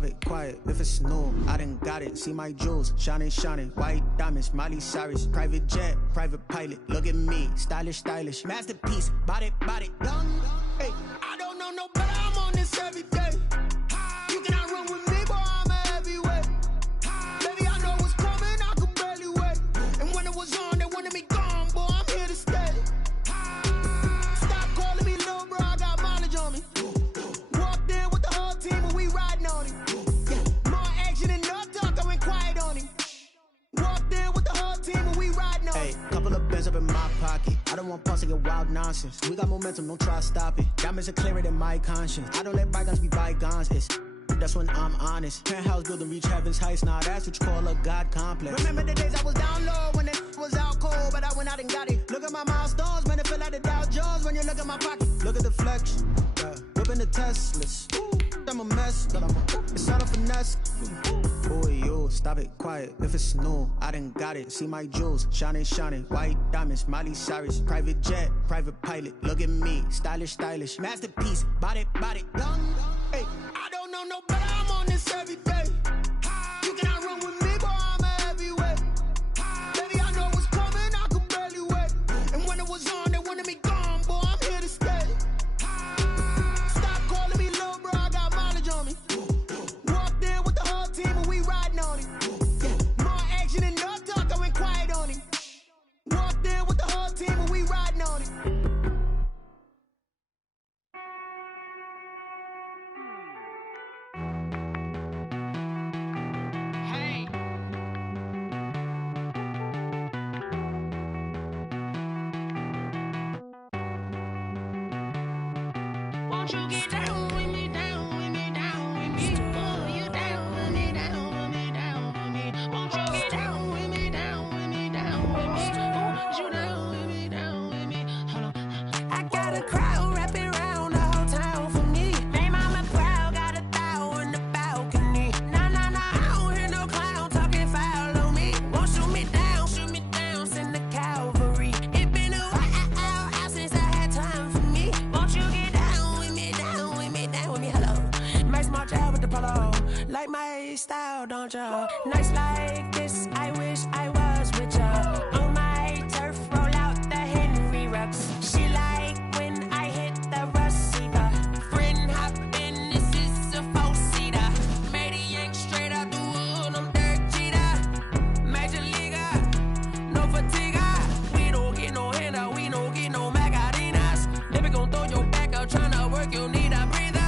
stop it, quiet, if it's new, I done got it. See my jewels, shining, shining, white diamonds, Miley Cyrus. Private jet, private pilot, look at me, stylish, stylish. Masterpiece, body, young. Hey, I don't know no better, I'm on this every day. You cannot run with me, boy, I'm a heavyweight. Baby, I know what's coming, I could barely wait. And when it was on, they wanted me gone, boy, I'm here to stay. Stop calling me little bro, I got mileage on me. Walked in with the whole team and we riding on it. Yeah, more action than no talk, I went quiet on him. Walked in with the whole team and we riding on it. Hey, couple of bins up in my pocket. I don't want pulse to get wild nonsense. We got momentum, don't try to stop it. Diamonds are clearer than my conscience. I don't let bygones be bygones. That's when I'm honest. Penthouse building reach heaven's heights. Now that's what you call a God complex. Remember the days I was down low when it was out cold, but I went out and got it. Look at my milestones, man, it feel like the Dow Jones when you look at my pocket. Look at the flex, yeah. Whipping the Teslas. I'm a mess, but it's all a finesse. Boy, yo, stop it, quiet, if it's new, I done got it. See my jewels, shining, shining, white diamonds, Miley Cyrus. Private jet, private pilot, look at me, stylish, stylish. Masterpiece, body, young. Hey, I don't know no better, I'm on this every day. You cannot run with me, boy, I'm a heavyweight. Baby, I know what's coming, I could barely wait. And when it was on, they wanted me gone, boy, I'm here to stay. Stop calling me little bro, I got mileage on me. Walked in with the whole team and we riding on it. Yeah, more action than no talk, I went quiet on him. Walked in with the whole team and we riding on it. Won't you get down with me, down with me, down with me? Oh, you down with me, down with me, down with me. Won't you get down with me, down with me, down with me? Oh, you down with me, down with me? Hold on. I got a crowd wrapping around the whole town for me. Name mama proud, got a thou in the balcony. Nah, I don't hear no clown talking foul on me. Won't shoot me down, send the cavalry. It been a while since I had time for me. Won't you get down with me, down with me, down with me? Hello. Max March out with the polo. Like my style, don't ya? Nights like this, I wish I was with ya. On my turf, roll out the Henry Rux. She like when I hit the receiver. Friend hop in, this is a four-seater. Made a yank straight out the wood, I'm Derek Jeter. Major leaguer, no fatigue. We don't get no handout, we don't get no Macarinas. Never gon' throw your back out, tryna work, you need a breather.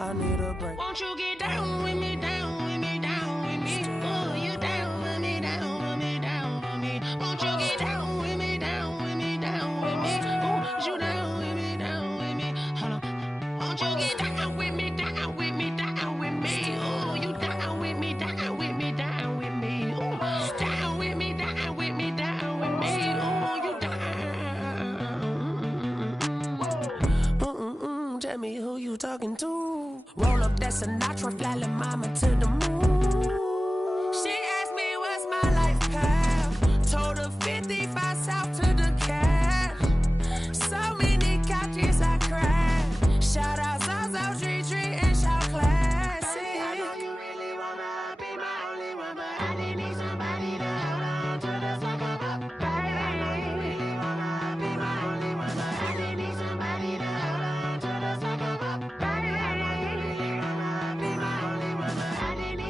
I need a break. Won't you get down with me, down with me, down with me? Oh, you down with me, down with me, down with me? Won't you get down with me, down with me, down with me? Oh, you down with me, down with me? Hold on. Won't you get down with me, down with me, down with me? Oh, you down with me, down with me, down with me? Oh, down with me, down with me, down with me? Oh, you down. Tell me who you talking to. Roll up that Sinatra, fly la mama to the moon. She asked me what's my life path. Told her 55 south to the cat. So many couches I cried. Shout out South Tree and shout classic. I know you really wanna be my only one, but I didn't need somebody to hold on to the sucker up. Baby, I know you really wanna be my only one, but I didn't need somebody to hold on to the sucker up. Baby, I know you really wanna be my only one, but I didn't need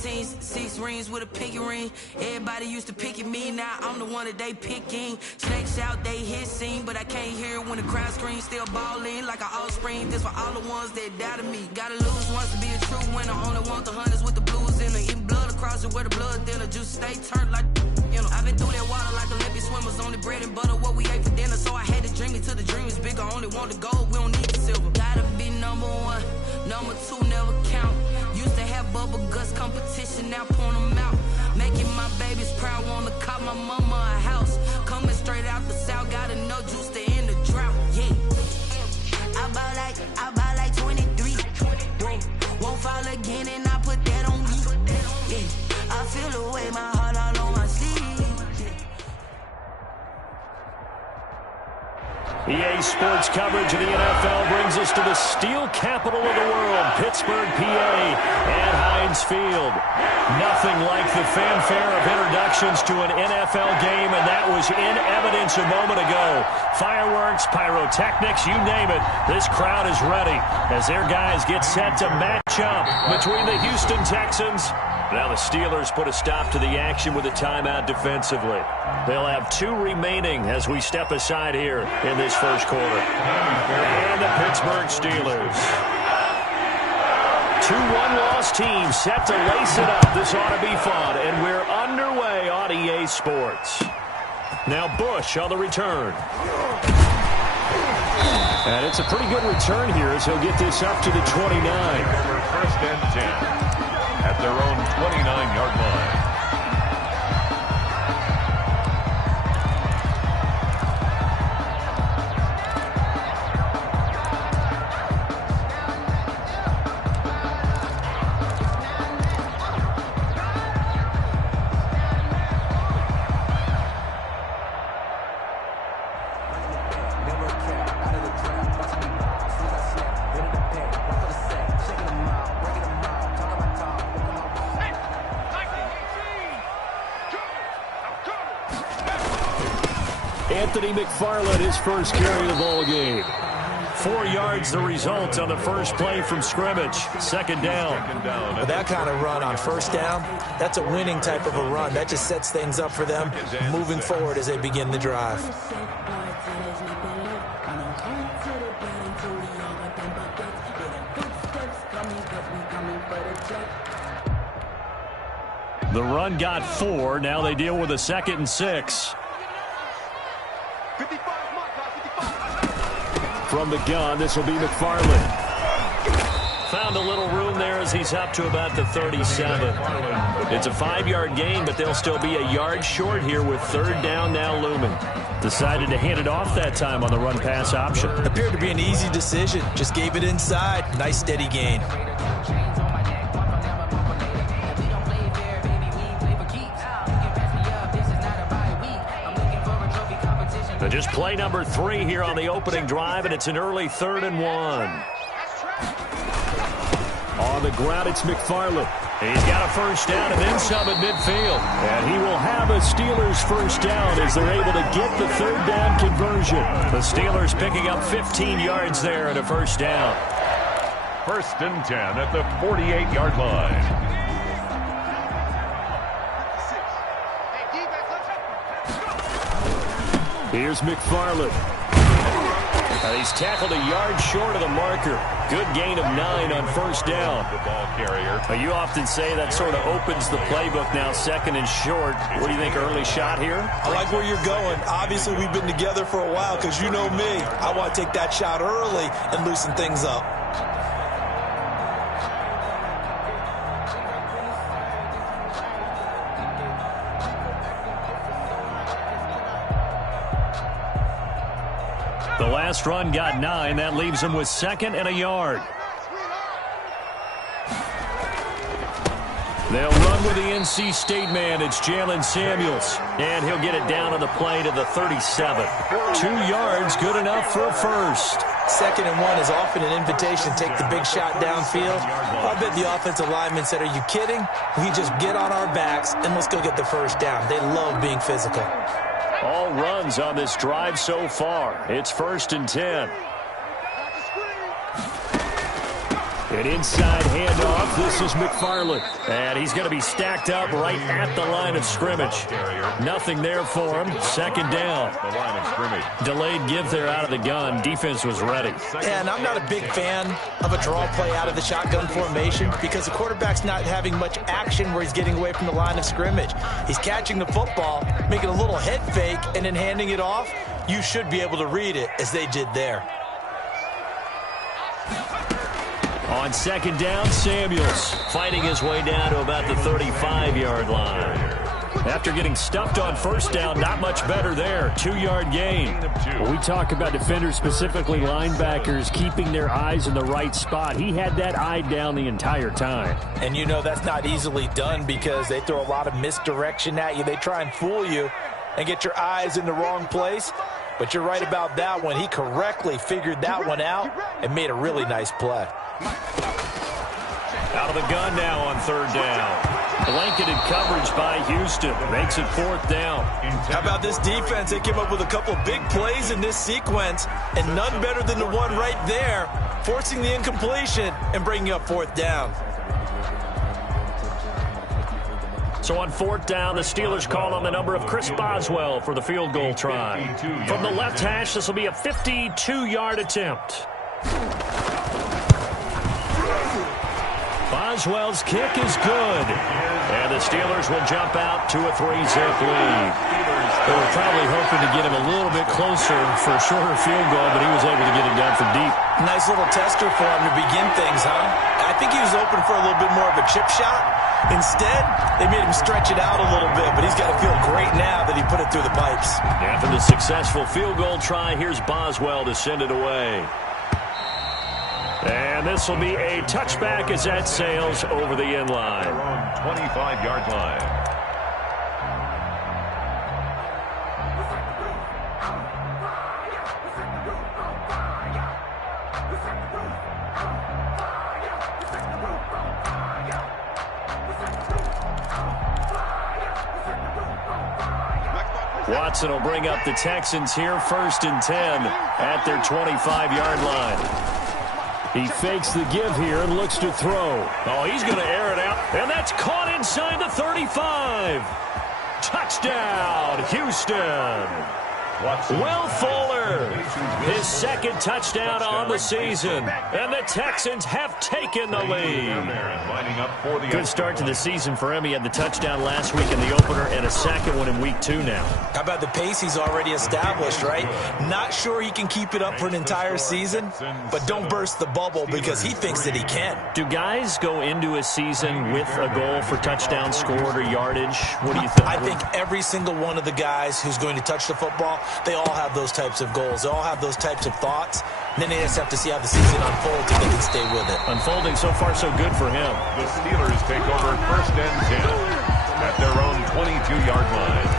15s, 6 rings with a pinky ring. Everybody used to pick at me, now I'm the one that they picking. Snakes out, they hit scene, but I can't hear it when the crowd screams. Still ballin' like an offspring. This for all the ones that doubted me. Gotta lose once to be a true winner. Only want the hunters with the blues in her. Eating blood across it where the blood thinner. Just stay turned like, you know. I've been through that water like Olympic swimmers. Only bread and butter, what we ate for dinner. So I had to dream it till the dream is bigger. Only want the gold, we don't need the silver. Gotta be number one, number two never count. Used to have bubble guts competition, now point them out. Making my babies proud, wanna cop my mama a house. Coming straight out the south, got enough juice to end the drought. Yeah, I bought like 23. Whoa, won't fall again, and I put that on me. Yeah, I feel the way, my heart all on my sleeve. EA Sports coverage of the NFL brings us to the steel capital of the world, Pittsburgh, PA, and Heinz Field. Nothing like the fanfare of introductions to an NFL game, and that was in evidence a moment ago. Fireworks, pyrotechnics, you name it. This crowd is ready as their guys get set to match up between the Houston Texans. Now the Steelers put a stop to the action with a timeout defensively. They'll have 2 remaining as we step aside here in this first quarter. And the Pittsburgh Steelers. 2 one-loss teams set to lace it up. This ought to be fun, and we're underway on EA Sports. Now Bush on the return. And it's a pretty good return here as he'll get this up to the 29. First and 10. At their own 29-yard line. Anthony McFarland, his first carry of the ball game. 4 yards the result on the first play from scrimmage. Second down. With that kind of run on first down, that's a winning type of a run. That just sets things up for them moving forward as they begin the drive. The run got 4. Now they deal with a 2nd and 6. From the gun, this will be McFarland. Found a little room there as he's up to about the 37. It's a 5-yard gain, but they'll still be a yard short here with 3rd down now looming. Decided to hand it off that time on the run-pass option. Appeared to be an easy decision. Just gave it inside. Nice steady gain. Just play number 3 here on the opening drive, and it's an early 3rd and 1. On the ground, it's McFarland. He's got a first down and then some at midfield. And he will have a Steelers first down as they're able to get the 3rd down conversion. The Steelers picking up 15 yards there and a first down. First and 10 at the 48-yard line. Here's McFarland. And he's tackled a yard short of the marker. Good gain of 9 on first down. The ball carrier. You often say that sort of opens the playbook now, 2nd and short. What do you think, early shot here? I like where you're going. Obviously, we've been together for a while because you know me. I want to take that shot early and loosen things up. The last run got 9. That leaves him with 2nd and a yard. They'll run with the NC State man. It's Jalen Samuels. And he'll get it down on the play to the 37. 2 yards, good enough for a first. 2nd and 1 is often an invitation to take the big shot downfield. I bet the offensive lineman said, are you kidding? We just get on our backs and let's go get the first down. They love being physical. All runs on this drive so far. It's 1st and 10. An inside handoff. This is McFarland. And he's going to be stacked up right at the line of scrimmage. Nothing there for him. Second down. The line of scrimmage. Delayed give there out of the gun. Defense was ready. And I'm not a big fan of a draw play out of the shotgun formation because the quarterback's not having much action where he's getting away from the line of scrimmage. He's catching the football, making a little head fake, and then handing it off. You should be able to read it as they did there. On second down, Samuels fighting his way down to about the 35-yard line. After getting stuffed on first down, not much better there. 2-yard gain. When we talk about defenders, specifically linebackers, keeping their eyes in the right spot, he had that eye down the entire time. And you know that's not easily done because they throw a lot of misdirection at you. They try and fool you and get your eyes in the wrong place. But you're right about that one. He correctly figured that one out and made a really nice play. Out of the gun now on third down. Blanketed coverage by Houston. Makes it fourth down. How about this defense? They came up with a couple of big plays in this sequence, and none better than the one right there, forcing the incompletion and bringing up fourth down. So on fourth down, the Steelers call on the number of Chris Boswell for the field goal try. From the left hash, this will be a 52-yard attempt. Boswell's kick is good. And the Steelers will jump out to a 3-zip lead. They were probably hoping to get him a little bit closer for a shorter field goal, but he was able to get it down from deep. Nice little tester for him to begin things, huh? I think he was open for a little bit more of a chip shot. Instead, they made him stretch it out a little bit, but he's got to feel great now that he put it through the pipes. After the successful field goal try, here's Boswell to send it away. And this will be a touchback as that sails over the end line. 25-yard line. Watson will bring up the Texans here, 1st and 10 at their 25-yard line. He fakes the give here and looks to throw. Oh, he's going to air it out, and that's caught inside the 35. Touchdown, Houston. Will Fuller, his second touchdown on the season, and the Texans have taken the lead. Good start to the season for him. He had the touchdown last week in the opener and a second one in week 2 now. How about the pace he's already established, right? Not sure he can keep it up for an entire season, but don't burst the bubble because he thinks that he can. Do guys go into a season with a goal for touchdown scored or yardage? What do you think? I think every single one of the guys who's going to touch the football, they all have those types of goals. They all have those types of thoughts. And then they just have to see how the season unfolds if they can stay with it. Unfolding so far so good for him. The Steelers take over 1st and 10 at their own 22-yard line.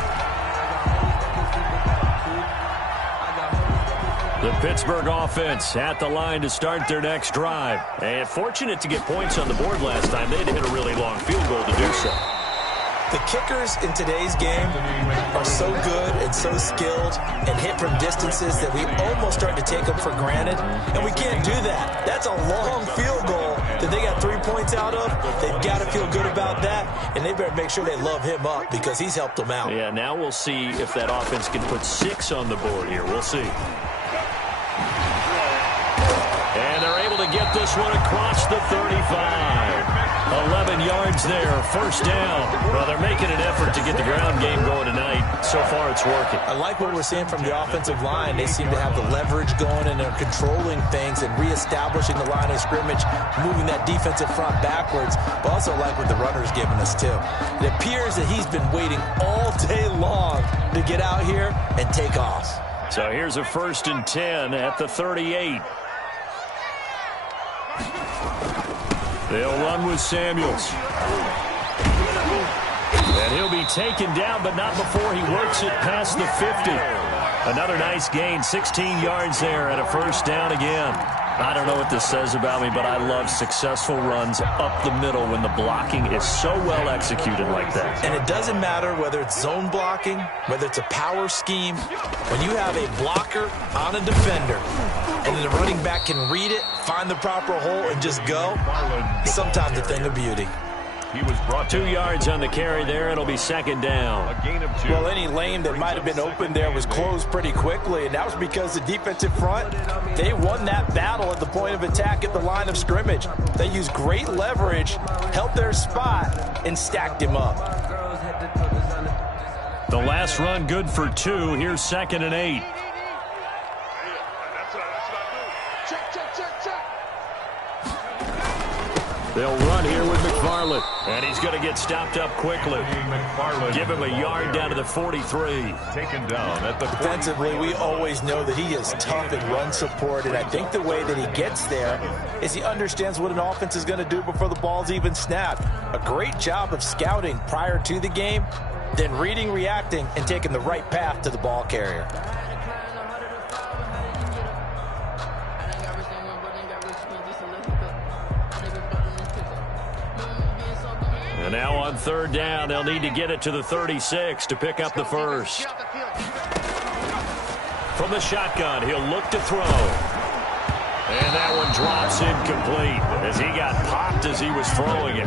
The Pittsburgh offense at the line to start their next drive. And fortunate to get points on the board last time. They had to hit a really long field goal to do so. The kickers in today's game are so good and so skilled and hit from distances that we almost start to take them for granted, and we can't do that. That's a long field goal that they got 3 points out of. They've got to feel good about that, and they better make sure they love him up because he's helped them out. Yeah, now we'll see if that offense can put 6 on the board here. We'll see. And they're able to get this one across the 35. 11 yards there, 1st down. Well, they're making an effort to get the ground game going tonight. So far, it's working. I like what we're seeing from the offensive line. They seem to have the leverage going, and they're controlling things and reestablishing the line of scrimmage, moving that defensive front backwards. But also like what the runner's giving us, too. It appears that he's been waiting all day long to get out here and take off. So here's a 1st and 10 at the 38. They'll run with Samuels. And he'll be taken down, but not before he works it past the 50. Another nice gain, 16 yards there at a 1st down again. I don't know what this says about me, but I love successful runs up the middle when the blocking is so well executed like that. And it doesn't matter whether it's zone blocking, whether it's a power scheme. When you have a blocker on a defender, and then the running back can read it, find the proper hole, and just go, sometimes a thing of beauty. He was brought 2 yards on the carry there. It'll be second down. A gain of 2. Well, any lane that might have been open there was closed pretty quickly, and that was because the defensive front, they won that battle at the point of attack at the line of scrimmage. They used great leverage, held their spot, and stacked him up. The last run good for 2. Here's 2nd and 8. They'll run here with McFarland. And he's going to get stopped up quickly. Give him a yard down to the 43. Taken down at the 40. Defensively, we always know that he is tough in run support, and I think the way that he gets there is he understands what an offense is going to do before the ball's even snapped. A great job of scouting prior to the game, then reading, reacting, and taking the right path to the ball carrier. And now on 3rd down, they'll need to get it to the 36 to pick up the first. From the shotgun, he'll look to throw. And that one drops incomplete as he got popped as he was throwing it.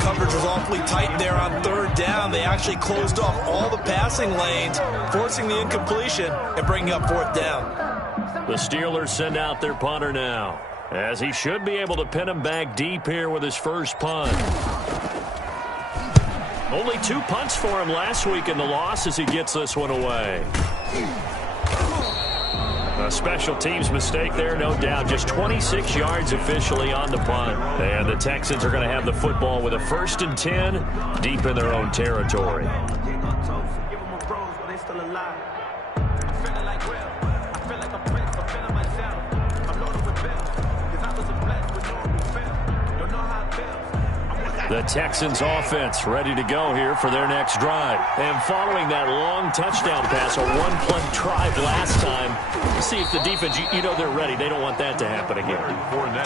Coverage was awfully tight there on 3rd down. They actually closed off all the passing lanes, forcing the incompletion and bringing up 4th down. The Steelers send out their punter now, as he should be able to pin him back deep here with his first punt. Only 2 punts for him last week in the loss as he gets this one away. A special teams mistake there, no doubt. Just 26 yards officially on the punt. And the Texans are going to have the football with a 1st and 10 deep in their own territory. The Texans offense ready to go here for their next drive. And following that long touchdown pass, a 1-play drive last time, see if the defense, you know they're ready. They don't want that to happen again.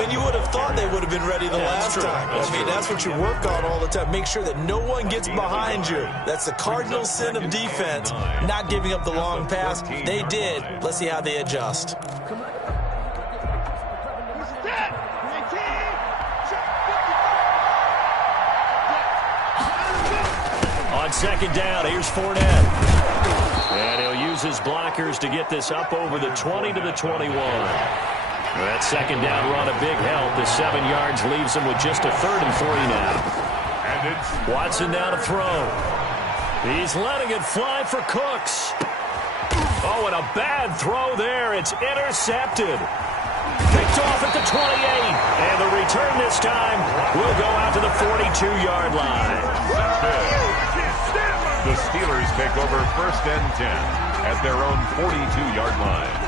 And you would have thought they would have been ready the last time. That's what you work on all the time. Make sure that no one gets behind you. That's the cardinal sin of defense, not giving up the long pass. They did. Let's see how they adjust. On 2nd down, here's Fournette. And he'll use his blockers to get this up over the 20 to the 21. That 2nd down run a big help. The 7 yards leaves him with just a 3rd and 3 now. And it's Watson now to throw. He's letting it fly for Cooks. Oh, and a bad throw there. It's intercepted. Picked off at the 28. And the return this time will go out to the 42-yard line. the Steelers take over 1st and 10 at their own 42-yard line.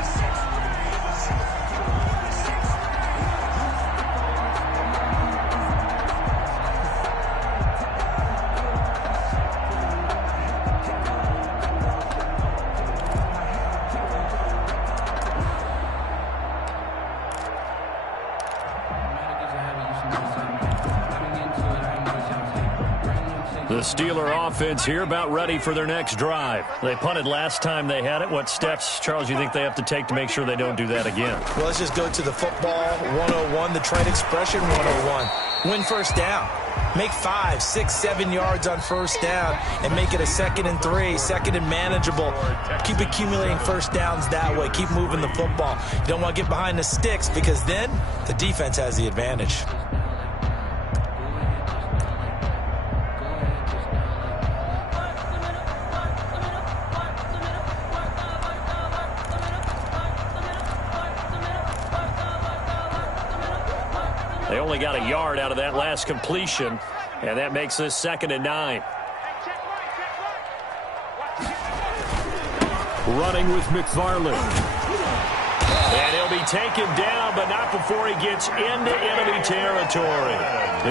The Steeler offense here about ready for their next drive. They punted last time they had it. What steps, Charles, you think they have to take to make sure they don't do that again? Well, let's just go to the football 101, the trade expression 101. Win 1st down. Make 5, 6, 7 yards on 1st down and make it a 2nd and 3, 2nd and manageable. Keep accumulating 1st downs that way. Keep moving the football. You don't want to get behind the sticks because then the defense has the advantage. They only got a yard out of that last completion, and that makes this 2nd and 9. Running with McFarland. And he'll be taken down, but not before he gets into enemy territory.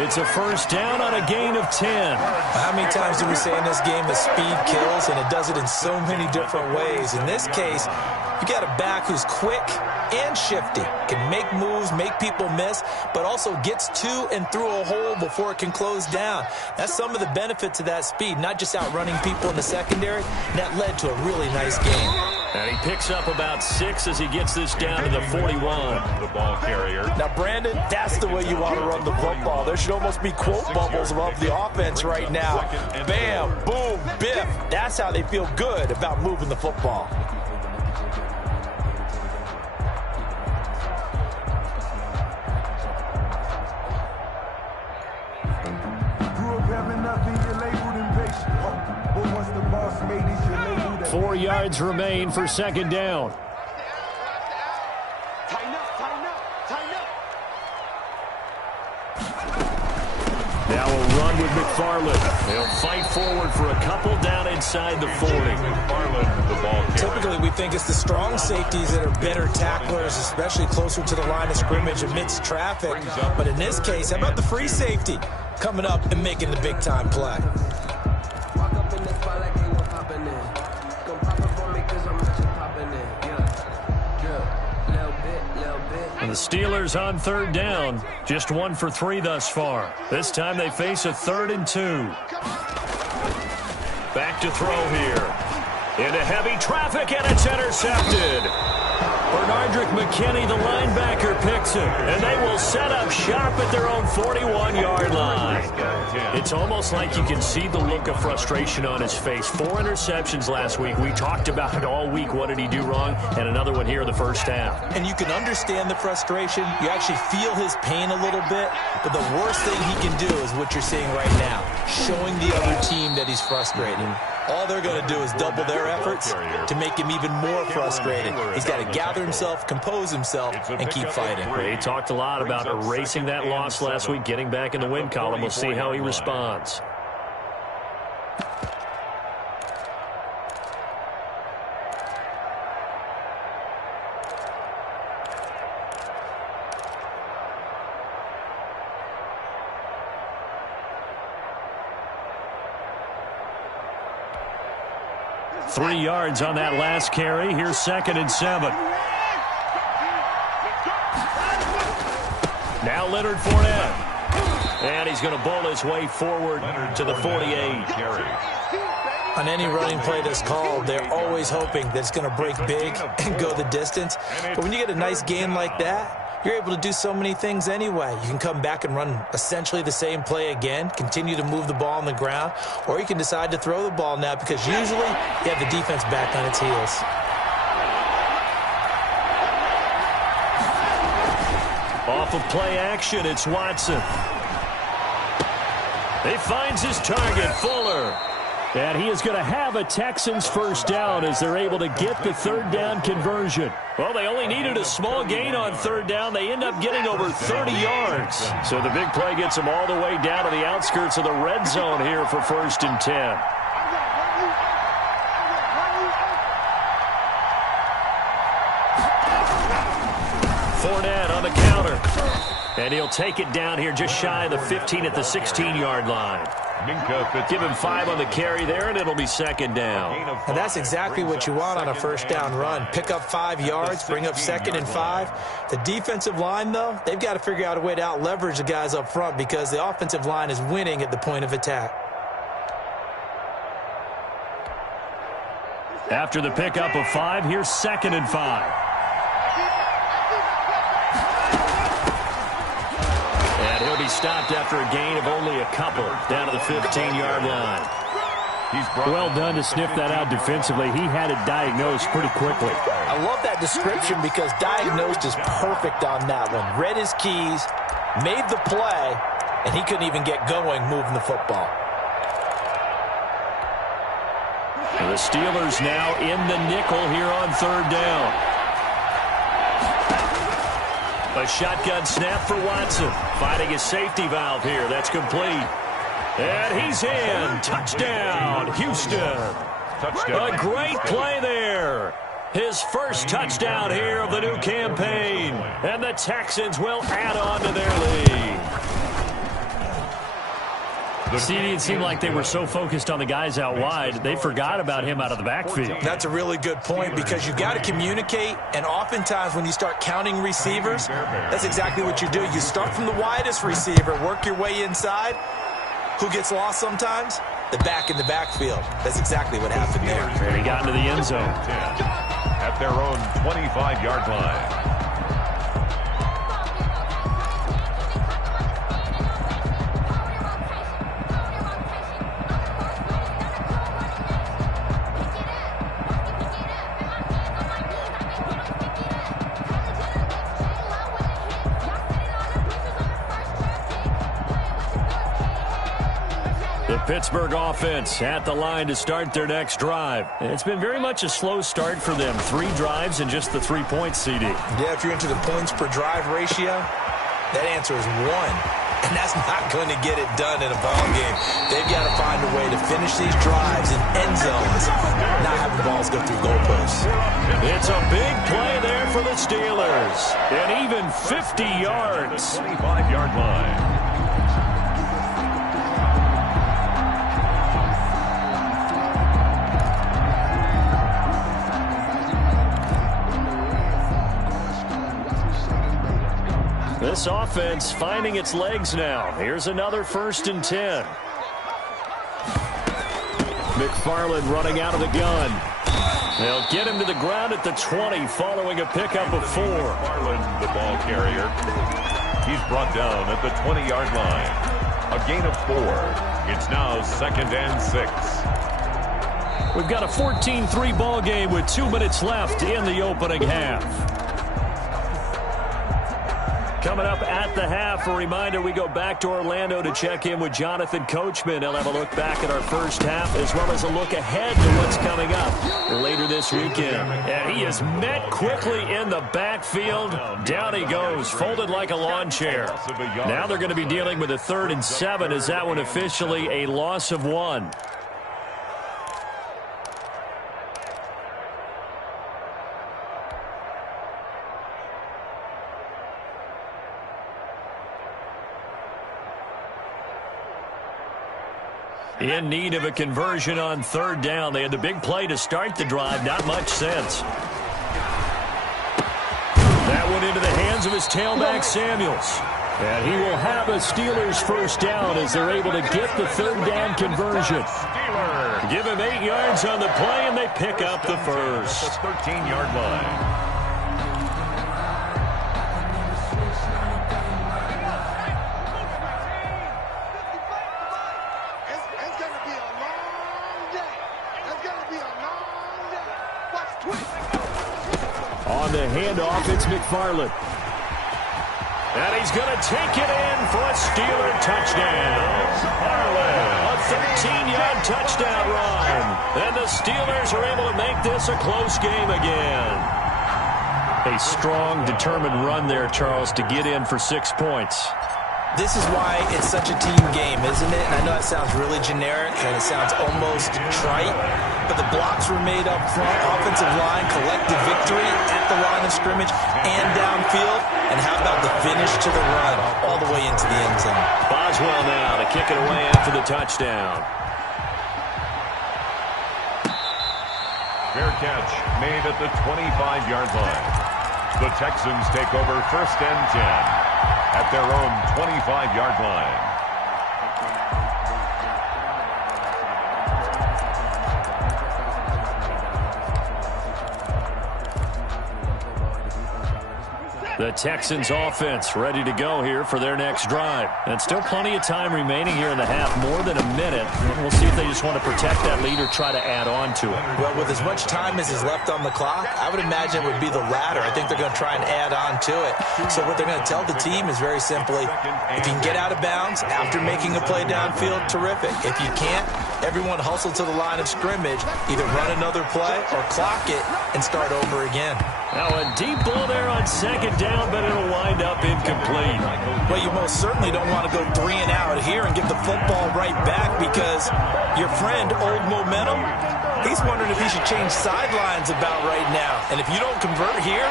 It's a first down on a gain of 10. How many times do we say in this game that speed kills, and it does it in so many different ways? In this case, you got a back who's quick and shifty, can make moves, make people miss, but also gets to and through a hole before it can close down. That's some of the benefits of that speed, not just outrunning people in the secondary. That led to a really nice game. And he picks up about 6 as he gets this down to the 41. The ball carrier. Now, Brandon, that's the way you want to run the football. There should almost be quote bubbles above the offense right now. Bam, boom, biff. That's how they feel good about moving the football. Grew up having nothing, you're labeled impatient. But once the boss made it, you're labeled. 4 yards remain for second down. Now a run with McFarland. They'll fight forward for a couple down inside the 40. McFarland, the ball carrier. Typically, we think it's the strong safeties that are better tacklers, especially closer to the line of scrimmage amidst traffic. But in this case, how about the free safety coming up and making the big-time play? And the Steelers on third down, just 1 for 3 thus far. This time they face a 3rd and 2. Back to throw here. Into heavy traffic, and it's intercepted. Bernardrick McKinney, the linebacker, picks it, and they will set up shop at their own 41-yard line. It's almost like you can see the look of frustration on his face. 4 interceptions last week. We talked about it all week. What did he do wrong? And another one here in the first half. And you can understand the frustration. You actually feel his pain a little bit. But the worst thing he can do is what you're seeing right now, showing the other team that he's frustrated. All they're going to do is double their efforts to make him even more frustrated. He's got to gather himself, compose himself, and keep fighting. He talked a lot about erasing that loss last week, getting back in the win column. We'll see how he responds. Three yards on that last carry. Here's 2nd and 7. Now Leonard Fournette. And he's going to bowl his way forward to the 48. On any running play that's called, they're always hoping that it's going to break big and go the distance. But when you get a nice game like that, you're able to do so many things anyway. You can come back and run essentially the same play again, continue to move the ball on the ground, or you can decide to throw the ball now because usually you have the defense back on its heels. Off of play action, it's Watson. He finds his target, Fuller. And he is going to have a Texans first down as they're able to get the 3rd down conversion. Well, they only needed a small gain on 3rd down. They end up getting over 30 yards. So the big play gets them all the way down to the outskirts of the red zone here for 1st and 10. Fournette on the counter. And he'll take it down here just shy of the 15 at the 16-yard line. Give him 5 on the carry there, and it'll be 2nd down. And that's exactly what you want on a first down run. Pick up 5 yards, bring up 2nd and 5. The defensive line, though, they've got to figure out a way to out-leverage the guys up front because the offensive line is winning at the point of attack. After the pickup of 5, here's 2nd and 5. He'll be stopped after a gain of only a couple down to the 15-yard line. Well done to sniff that out defensively. He had it diagnosed pretty quickly. I love that description because diagnosed is perfect on that one. Read his keys, made the play, and he couldn't even get going moving the football. And the Steelers now in the nickel here on 3rd down. A shotgun snap for Watson. Finding his safety valve here. That's complete. And he's in. Touchdown, Houston. Touchdown. A great play there. His first touchdown here of the new campaign. And the Texans will add on to their lead. CD, it seemed like they were so focused on the guys out wide, they forgot about him out of the backfield. That's a really good point because you've got to communicate, and oftentimes when you start counting receivers, that's exactly what you do. You start from the widest receiver, work your way inside. Who gets lost sometimes? The back in the backfield. That's exactly what happened there. And he got into the end zone. At their own 25-yard line. Pittsburgh offense at the line to start their next drive. It's been very much a slow start for them. 3 drives and just the 3 points, CD. Yeah, if you're into the points per drive ratio, that answer is 1. And that's not going to get it done in a ball game. They've got to find a way to finish these drives in end zones, not have the balls go through goalposts. It's a big play there for the Steelers. And even 50 yards. 25-yard line. This offense finding its legs now. Here's another 1st and 10. McFarland running out of the gun. They'll get him to the ground at the 20 following a pickup of 4. McFarland, the ball carrier. He's brought down at the 20-yard line. A gain of 4. It's now 2nd and 6. We've got a 14-3 ball game with 2 minutes left in the opening half. Coming up at the half, a reminder, we go back to Orlando to check in with Jonathan Coachman. He'll have a look back at our first half as well as a look ahead to what's coming up later this weekend. And he is met quickly in the backfield. Down he goes, folded like a lawn chair. Now they're going to be dealing with a 3rd and 7. Is that one officially a loss of 1? In need of a conversion on 3rd down. They had the big play to start the drive. Not much sense. That went into the hands of his tailback, Samuels. And he will have a Steelers 1st down as they're able to get the 3rd down conversion. Give him 8 yards on the play, and they pick up the 1st. 13-yard line. On the handoff, it's McFarland. And he's going to take it in for a Steeler touchdown. A 13-yard touchdown run. And the Steelers are able to make this a close game again. A strong, determined run there, Charles, to get in for 6 points. This is why it's such a team game, isn't it? And I know it sounds really generic and it sounds almost trite, but the blocks were made up front, offensive line, collective victory at the line of scrimmage and downfield. And how about the finish to the run all the way into the end zone? Boswell now to kick it away after the touchdown. Fair catch made at the 25-yard line. The Texans take over 1st and 10. At their own 25-yard line. The Texans offense ready to go here for their next drive. And still plenty of time remaining here in the half, more than a minute. We'll see if they just want to protect that lead or try to add on to it. Well, with as much time as is left on the clock, I would imagine it would be the latter. I think they're going to try and add on to it. So what they're going to tell the team is very simply, if you can get out of bounds after making a play downfield, terrific. If you can't, everyone hustle to the line of scrimmage, either run another play or clock it and start over again. Now a deep ball there on 2nd down, but it'll wind up incomplete. Well, you most certainly don't want to go 3 and out here and give the football right back because your friend, Old Momentum, He's wondering if he should change sidelines about right now. And if you don't convert here,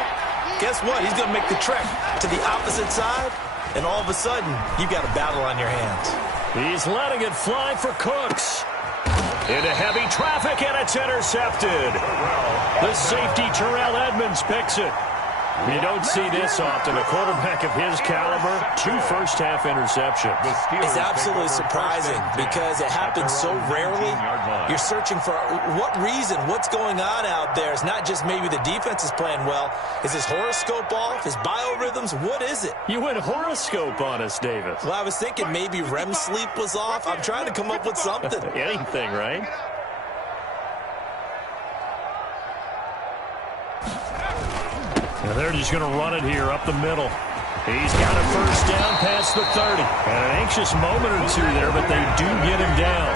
guess what? He's going to make the trek to the opposite side, and all of a sudden, you've got a battle on your hands. He's letting it fly for Cooks. Into heavy traffic, and it's intercepted. The safety, Terrell Edmonds, picks it. You don't see this often. A quarterback of his caliber, 2 first-half interceptions. It's absolutely surprising because it happens so rarely. You're searching for what reason, what's going on out there. It's not just maybe the defense is playing well. Is his horoscope off? His biorhythms? What is it? You went horoscope on us, Davis. Well, I was thinking maybe REM sleep was off. I'm trying to come up with something. Anything, right? Now they're just going to run it here up the middle. He's got a first down past the 30. And an anxious moment or two there, but they do get him down.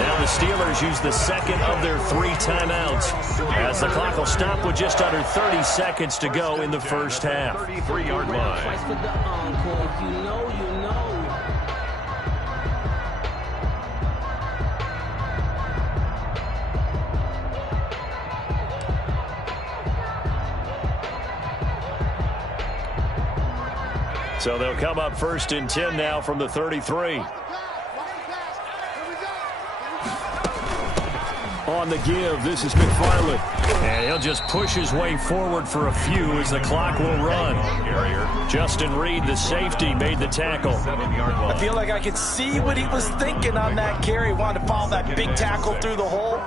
Now the Steelers use the second of their 3 timeouts as the clock will stop with just under 30 seconds to go in the first half. 33-yard line. So they'll come up 1st and 10 now from the 33. On the give, this is McFarland. And he'll just push his way forward for a few as the clock will run. Justin Reed, the safety, made the tackle. I feel like I could see what he was thinking on that carry. Wanted to follow that big tackle through the hole.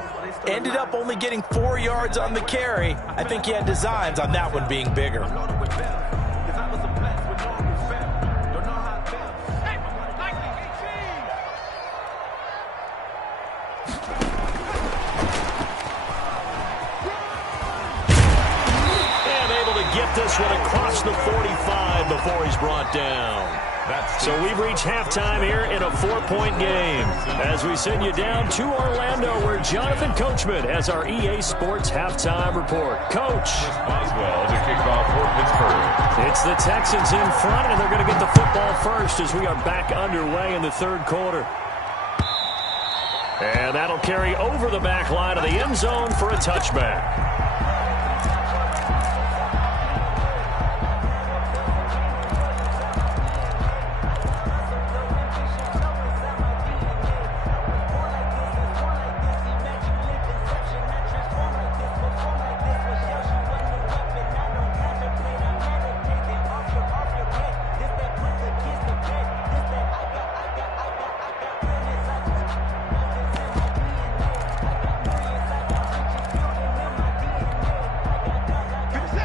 Ended up only getting 4 yards on the carry. I think he had designs on that one being bigger. This one across the 45 before he's brought down. So we've reached halftime here in a 4-point game as we send you down to Orlando where Jonathan Coachman has our EA Sports halftime report. Coach. Boswell to kick off for Pittsburgh. It's the Texans in front, and they're going to get the football first as we are back underway in the 3rd quarter. And that'll carry over the back line of the end zone for a touchback.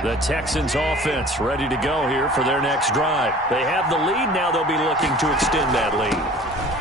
The Texans offense ready to go here for their next drive. They have the lead. Now they'll be looking to extend that lead.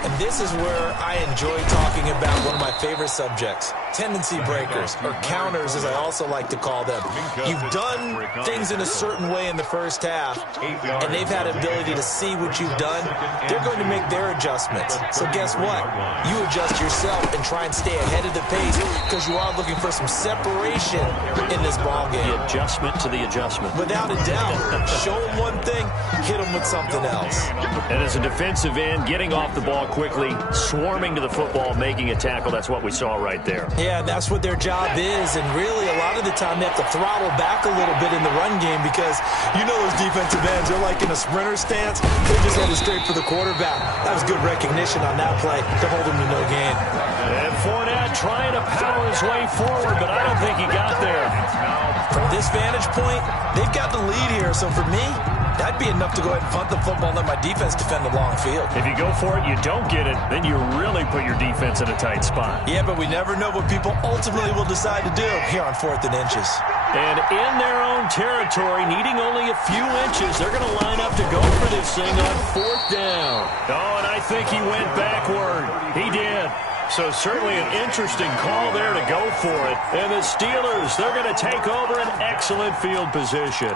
And this is where I enjoy talking about one of my favorite subjects, tendency breakers, or counters as I also like to call them. You've done things in a certain way in the first half, and they've had an ability to see what you've done. They're going to make their adjustments. So guess what? You adjust yourself and try and stay ahead of the pace because you are looking for some separation in this ball game. The adjustment to the adjustment. Without a doubt. Show them one thing, hit them with something else. And as a defensive end, getting off the ball quickly, swarming to the football, making a tackle, that's what we saw right there. Yeah, that's what their job is, and really a lot of the time they have to throttle back a little bit in the run game because you know those defensive ends, they're like in a sprinter stance. They just headed straight for the quarterback. That was good recognition on that play to hold him to no gain. And Fournette trying to power his way forward, but I don't think he got there. From this vantage point, they've got the lead here, so for me, that'd be enough to go ahead and punt the football and let my defense defend the long field. If you go for it, you don't get it, then you really put your defense in a tight spot. Yeah, but we never know what people ultimately will decide to do here on 4th and inches. And in their own territory, needing only a few inches, they're going to line up to go for this thing on 4th down. Oh, and I think he went backward. He did. So certainly an interesting call there to go for it. And the Steelers, they're going to take over an excellent field position.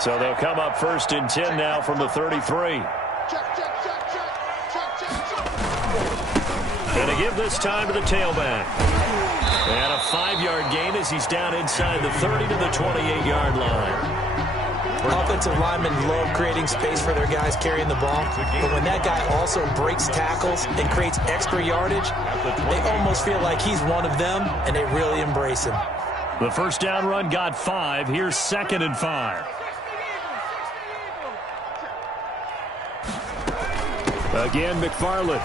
So they'll come up 1st and 10 now from the 33. And to give this time to the tailback. And a 5-yard gain as he's down inside the 30 to the 28-yard line. Offensive linemen love creating space for their guys carrying the ball, but when that guy also breaks tackles and creates extra yardage, they almost feel like he's one of them, and they really embrace him. The first down run got 5. Here's 2nd and 5. Again, McFarland.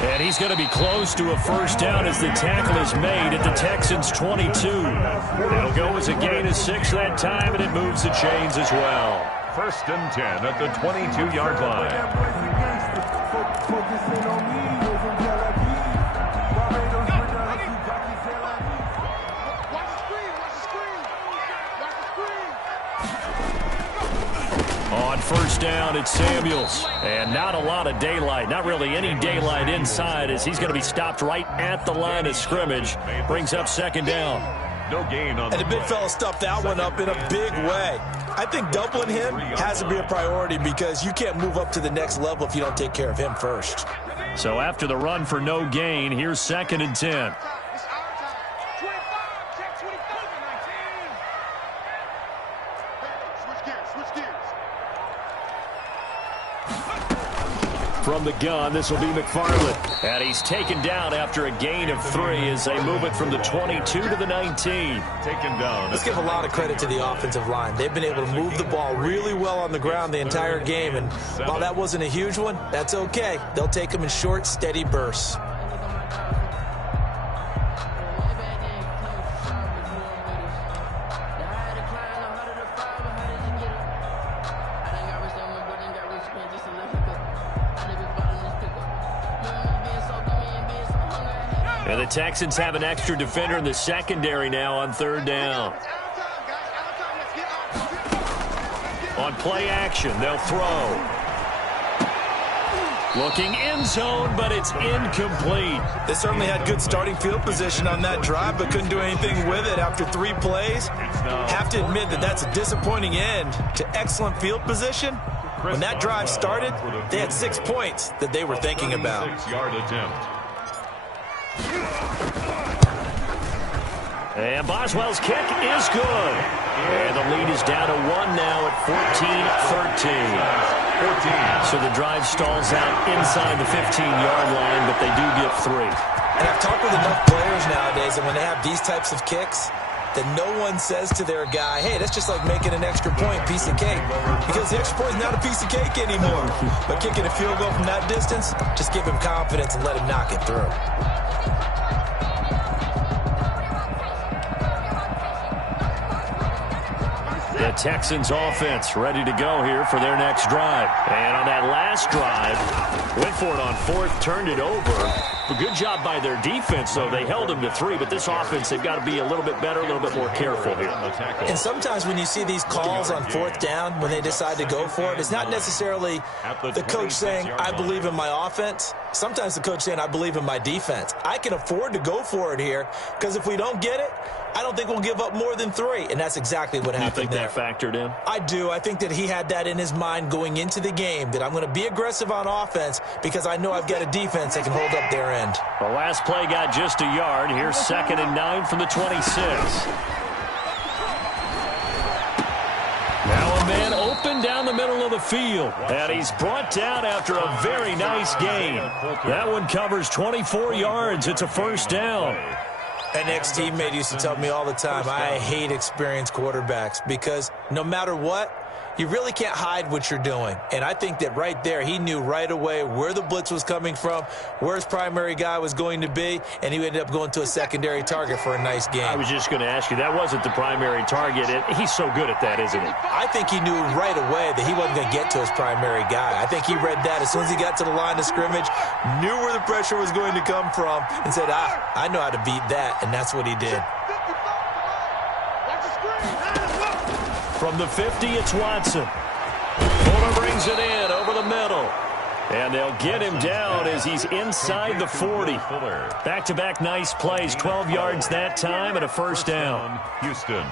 And he's going to be close to a first down as the tackle is made at the Texans' 22. It'll go as a gain of 6 that time, and it moves the chains as well. 1st and 10 at the 22-yard line. On first down, it's Samuels. And not a lot of daylight, not really any daylight inside, as he's going to be stopped right at the line of scrimmage. Brings up 2nd down. No gain on the And the big fella stuffed that one up in a big way. I think doubling him has to be a priority because you can't move up to the next level if you don't take care of him first. So after the run for no gain, here's 2nd and 10. From the gun, this will be McFarland. And he's taken down after a gain of 3 as they move it from the 22 to the 19. Taken down. Let's give a lot of credit to the offensive line. They've been able to move the ball really well on the ground the entire game. And while that wasn't a huge one, that's okay. They'll take them in short, steady bursts. And the Texans have an extra defender in the secondary now on 3rd down. On play action, they'll throw. Looking end zone, but it's incomplete. They certainly had good starting field position on that drive, but couldn't do anything with it after 3 plays. Have to admit that that's a disappointing end to excellent field position. When that drive started, they had 6 points that they were thinking about. 6-yard attempt. And Boswell's kick is good. And the lead is down to 1 now at 14-13. So the drive stalls out inside the 15-yard line, but they do get 3. And I've talked with enough players nowadays, and when they have these types of kicks, that no one says to their guy, hey, that's just like making an extra point, piece of cake. Because the extra point is not a piece of cake anymore. But kicking a field goal from that distance, just give him confidence and let him knock it through. The Texans offense ready to go here for their next drive. And on that last drive, went for it on 4th, turned it over. A good job by their defense, though. They held them to 3, but this offense, they've got to be a little bit better, a little bit more careful here. And sometimes when you see these calls on 4th down, when they decide to go for it, it's not necessarily the coach saying, I believe in my offense. Sometimes the coach saying, I believe in my defense. I can afford to go for it here, because if we don't get it, I don't think we'll give up more than 3, and that's exactly what happened there. You think that factored in? I do. I think that he had that in his mind going into the game, that I'm going to be aggressive on offense because I know I've got a defense that can hold up their end. The last play got just a yard. Here's 2nd and 9 from the 26. Now a man open down the middle of the field. And he's brought down after a very nice gain. That one covers 24 yards. It's a first down. An ex-teammate used to tell me all the time, I hate experienced quarterbacks because no matter what, you really can't hide what you're doing. And I think that right there, he knew right away where the blitz was coming from, where his primary guy was going to be, and he ended up going to a secondary target for a nice game. I was just going to ask you, that wasn't the primary target. He's so good at that, isn't he? I think he knew right away that he wasn't going to get to his primary guy. I think he read that as soon as he got to the line of scrimmage, knew where the pressure was going to come from, and said, I know how to beat that, and that's what he did. From the 50, it's Watson. Fuller brings it in over the middle. And they'll get him down as he's inside the 40. Back-to-back nice plays, 12 yards that time and a first down. Houston.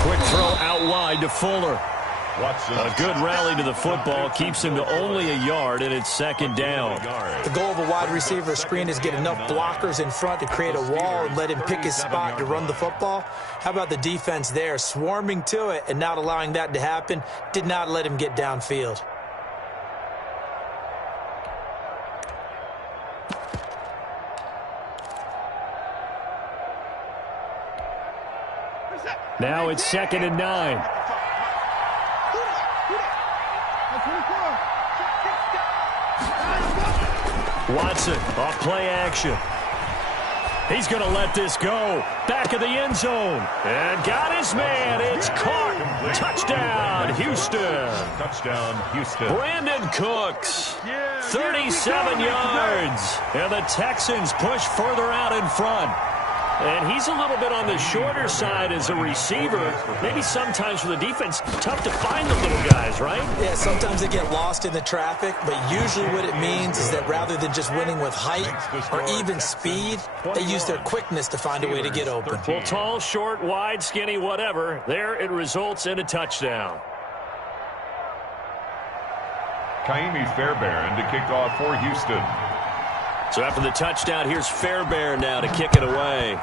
Quick throw out wide to Fuller. A good rally to the football keeps him to only a yard, and it's second down. The goal of a wide receiver screen is get enough blockers in front to create a wall and let him pick his spot to run the football. How about the defense there, swarming to it and not allowing that to happen? Did not let him get downfield. Now it's 2nd and 9. Watson off play action. He's going to let this go. Back of the end zone. And got his man. It's caught. Touchdown, Houston. Touchdown, Houston. Brandon Cooks, 37 yards. And the Texans push further out in front. And he's a little bit on the shorter side as a receiver. Maybe sometimes for the defense, tough to find the little guys, right? Yeah, sometimes they get lost in the traffic, but usually what it means is that rather than just winning with height or even speed, they use their quickness to find a way to get open. Well, tall, short, wide, skinny, whatever. There it results in a touchdown. Kaimi Fairbairn to kick off for Houston. So after the touchdown, here's Fairbairn now to kick it away.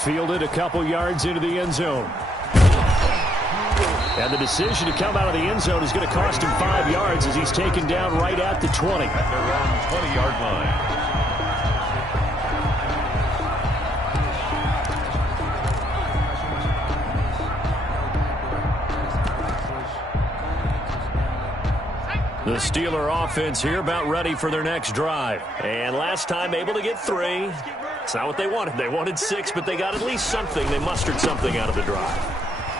Fielded a couple yards into the end zone. And the decision to come out of the end zone is going to cost him 5 yards as he's taken down right at the 20. At their own 20-yard line. The Steeler offense here about ready for their next drive. And last time able to get 3. It's not what they wanted. They wanted 6, but they got at least something. They mustered something out of the drive.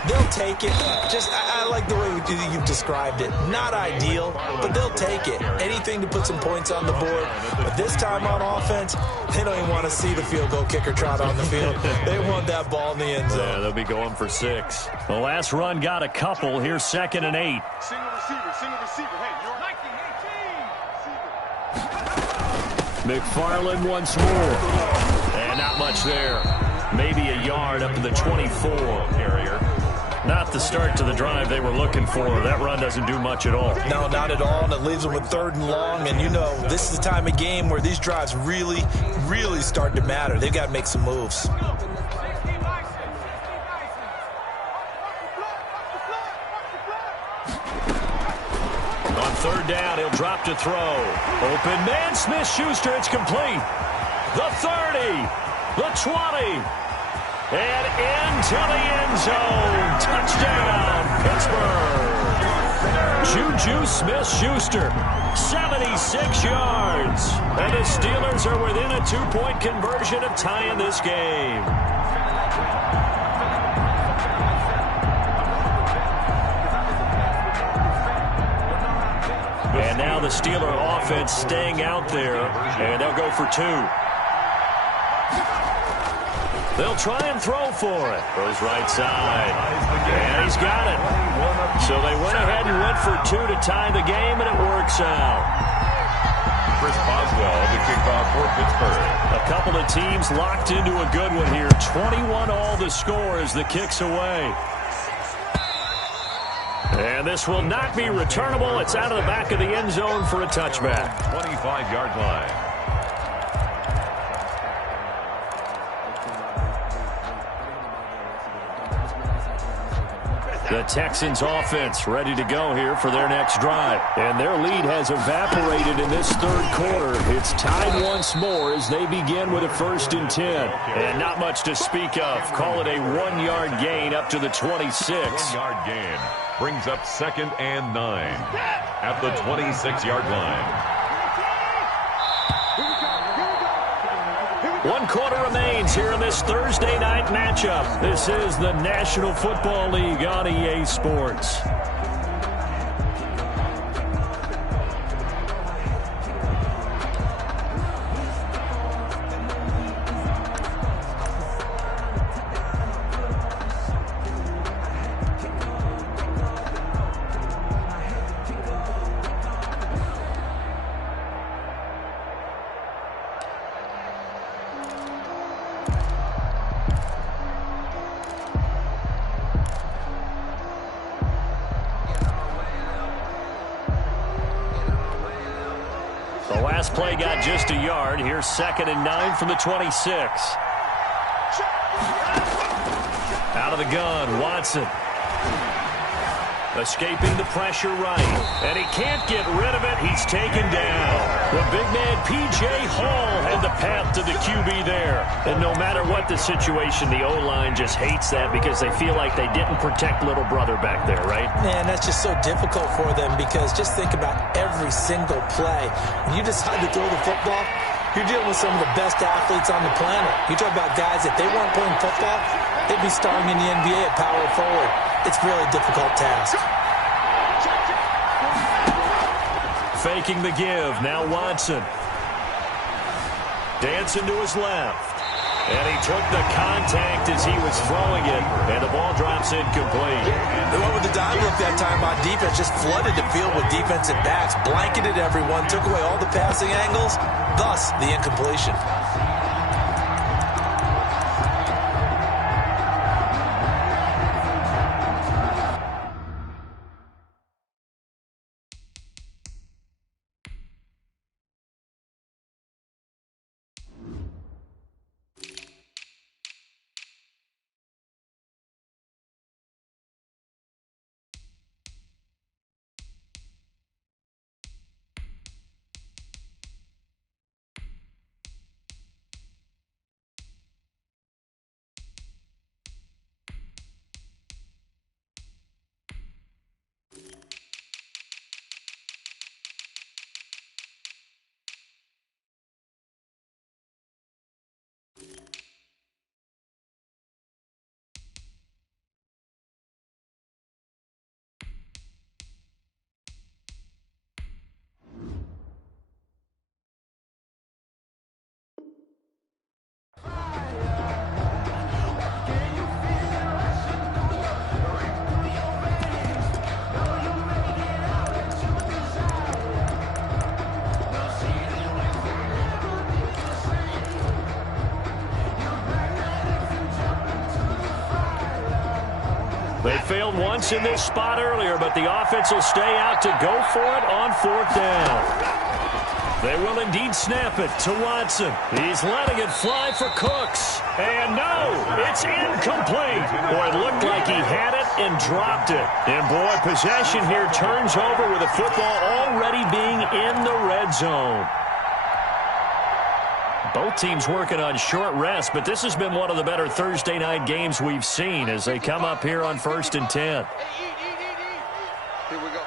They'll take it. I like the way you've described it. Not ideal, but they'll take it. Anything to put some points on the board. But this time on offense, they don't even want to see the field goal kicker trot on the field. They want that ball in the end zone. Yeah, they'll be going for 6. The last run got a couple. Here's 2nd and 8. Single receiver. Hey, you're McFarland once more. And not much there. Maybe a yard up to the 24 carrier. Not the start to the drive they were looking for. That run doesn't do much at all. No, not at all, and it leaves them with 3rd and long. And, you know, this is the time of game where these drives really, really start to matter. They've got to make some moves. On 3rd down, he'll drop to throw. Open man, Smith-Schuster, it's complete. The 30, the 20. And into the end zone. Touchdown, Pittsburgh. Juju Smith-Schuster, 76 yards. And the Steelers are within a 2-point conversion of tying this game. And now the Steeler offense staying out there. And they'll go for 2. They'll try and throw for it. Goes right side. And he's got it. So they went ahead and went for 2 to tie the game, and it works out. Chris Boswell to kick off for Pittsburgh. A couple of teams locked into a good one here. 21-all the score as the kick's away. And this will not be returnable. It's out of the back of the end zone for a touchback. 25-yard line. The Texans offense ready to go here for their next drive. And their lead has evaporated in this 3rd quarter. It's tied once more as they begin with a 1st and 10. And not much to speak of. Call it a 1-yard gain up to the 26. 1-yard gain brings up 2nd and 9 at the 26-yard line. 1 quarter remains here in this Thursday night matchup. This is the National Football League on EA Sports. Last play got just a yard. Here's 2nd and 9 from the 26. Out of the gun, Watson. Escaping the pressure right. And he can't get rid of it. He's taken down. The big man, P.J. Hall, had the path to the QB there. And no matter what the situation, the O-line just hates that because they feel like they didn't protect little brother back there, right? Man, that's just so difficult for them because just think about every single play. When you decide to throw the football, you're dealing with some of the best athletes on the planet. You talk about guys, if they weren't playing football, they'd be starring in the NBA at power forward. It's a really difficult task. Faking the give. Now Watson. Dancing to his left. And he took the contact as he was throwing it. And the ball drops incomplete. They went with the dime look that time on defense. Just flooded the field with defensive backs. Blanketed everyone. Took away all the passing angles. Thus, the incompletion. They failed once in this spot earlier, but the offense will stay out to go for it on 4th down. They will indeed snap it to Watson. He's letting it fly for Cooks. And no, it's incomplete. Boy, it looked like he had it and dropped it. And boy, possession here turns over with the football already being in the red zone. Both teams working on short rest, but this has been one of the better Thursday night games we've seen as they come up here on 1st and 10. Here we go.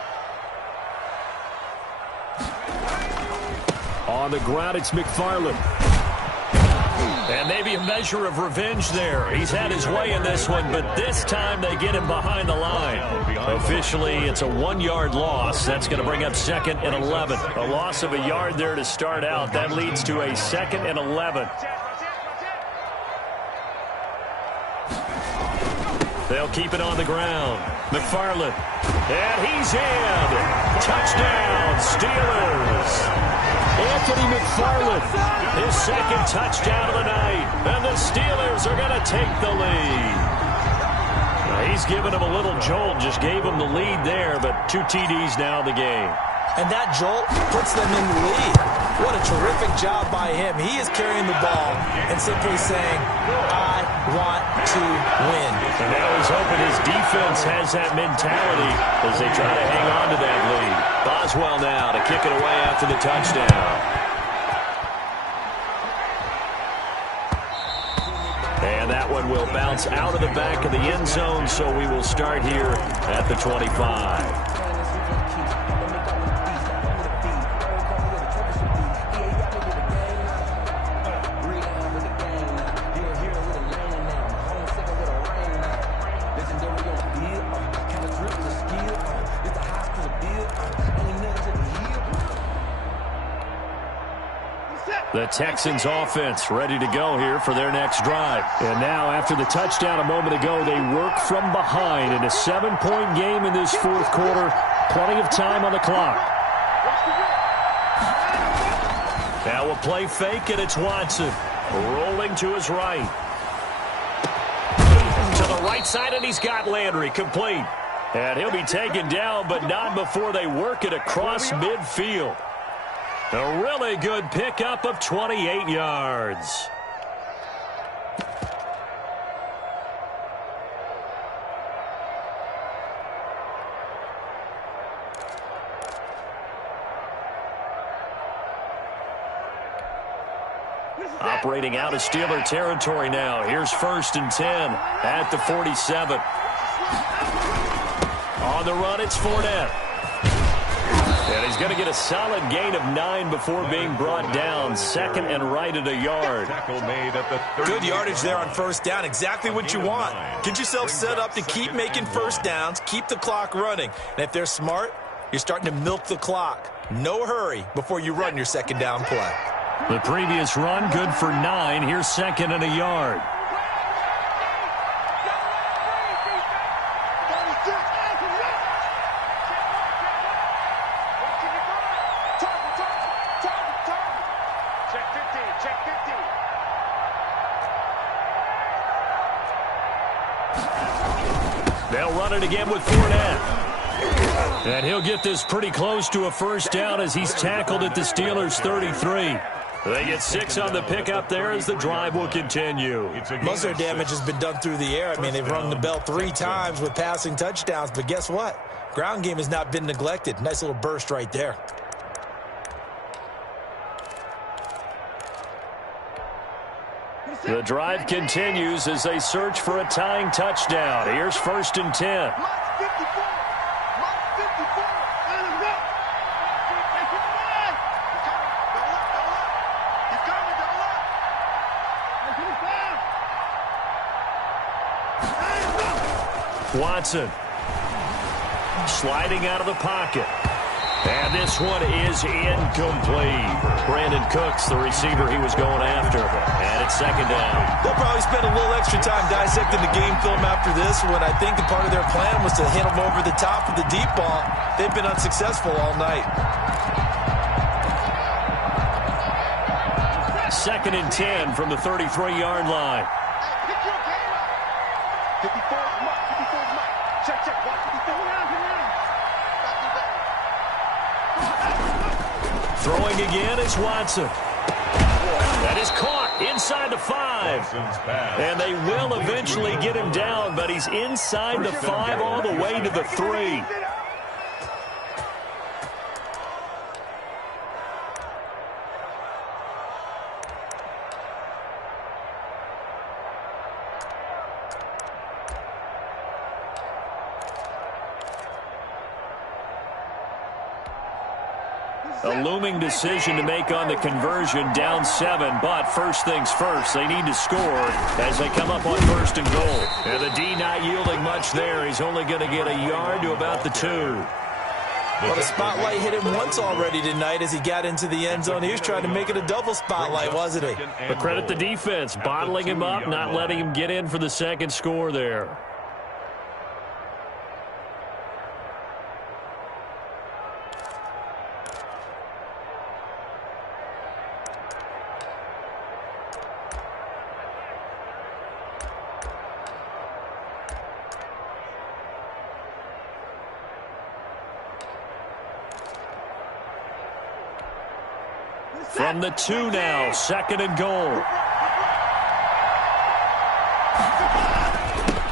On the ground, it's McFarland. And maybe a measure of revenge there. He's had his way in this one, but this time they get him behind the line. Officially, it's a 1-yard loss. That's going to bring up 2nd and 11. A loss of a yard there to start out. That leads to a 2nd and 11. They'll keep it on the ground. McFarland. And he's in. Touchdown, Steelers. Anthony McFarland, his 2nd touchdown of the night. And the Steelers are going to take the lead. He's given him a little jolt, just gave him the lead there, but 2 TDs now in the game. And that jolt puts them in the lead. What a terrific job by him. He is carrying the ball and simply saying, I want to win. And now he's hoping his defense has that mentality as they try to hang on to that lead. Boswell now to kick it away after the touchdown. And that one will bounce out of the back of the end zone, so we will start here at the 25. The Texans offense ready to go here for their next drive. And now after the touchdown a moment ago, they work from behind in a 7-point game in this 4th quarter. Plenty of time on the clock. Now a play fake, and it's Watson rolling to his right. To the right side, and he's got Landry complete. And he'll be taken down, but not before they work it across midfield. A really good pickup of 28 yards. Operating out of Steeler territory now. Here's 1st and 10 at the 47. On the run, it's Fournette. And he's going to get a solid gain of 9 before being brought down. 2nd and right at a yard. Good yardage there on 1st down. Exactly what you want. Get yourself set up to keep making 1st downs, keep the clock running. And if they're smart, you're starting to milk the clock. No hurry before you run your 2nd down play. The previous run, good for 9. Here's 2nd and a yard. They'll run it again with Fournette. And he'll get this pretty close to a 1st down as he's tackled at the Steelers' 33. They get 6 on the pickup there as the drive will continue. Most of their damage has been done through the air. I mean, they've rung the bell 3 times with passing touchdowns. But guess what? Ground game has not been neglected. Nice little burst right there. The drive continues as they search for a tying touchdown. Here's 1st and 10. Watson sliding out of the pocket. And this one is incomplete. Brandon Cooks, the receiver he was going after. And it's 2nd down. They'll probably spend a little extra time dissecting the game film after this one. I think the part of their plan was to hit them over the top with the deep ball. They've been unsuccessful all night. 2nd and 10 from the 33-yard line. Throwing again is Watson. That is caught inside the 5. And they will eventually get him down, but he's inside the 5 all the way to the 3. A looming decision to make on the conversion, down 7, but first things first, they need to score as they come up on 1st and goal. And the D not yielding much there. He's only going to get a yard to about the 2. Well, the spotlight hit him once already tonight as he got into the end zone. He was trying to make it a double spotlight, wasn't he? But credit the defense, bottling him up, not letting him get in for the 2nd score there. From the 2 now, 2nd and goal.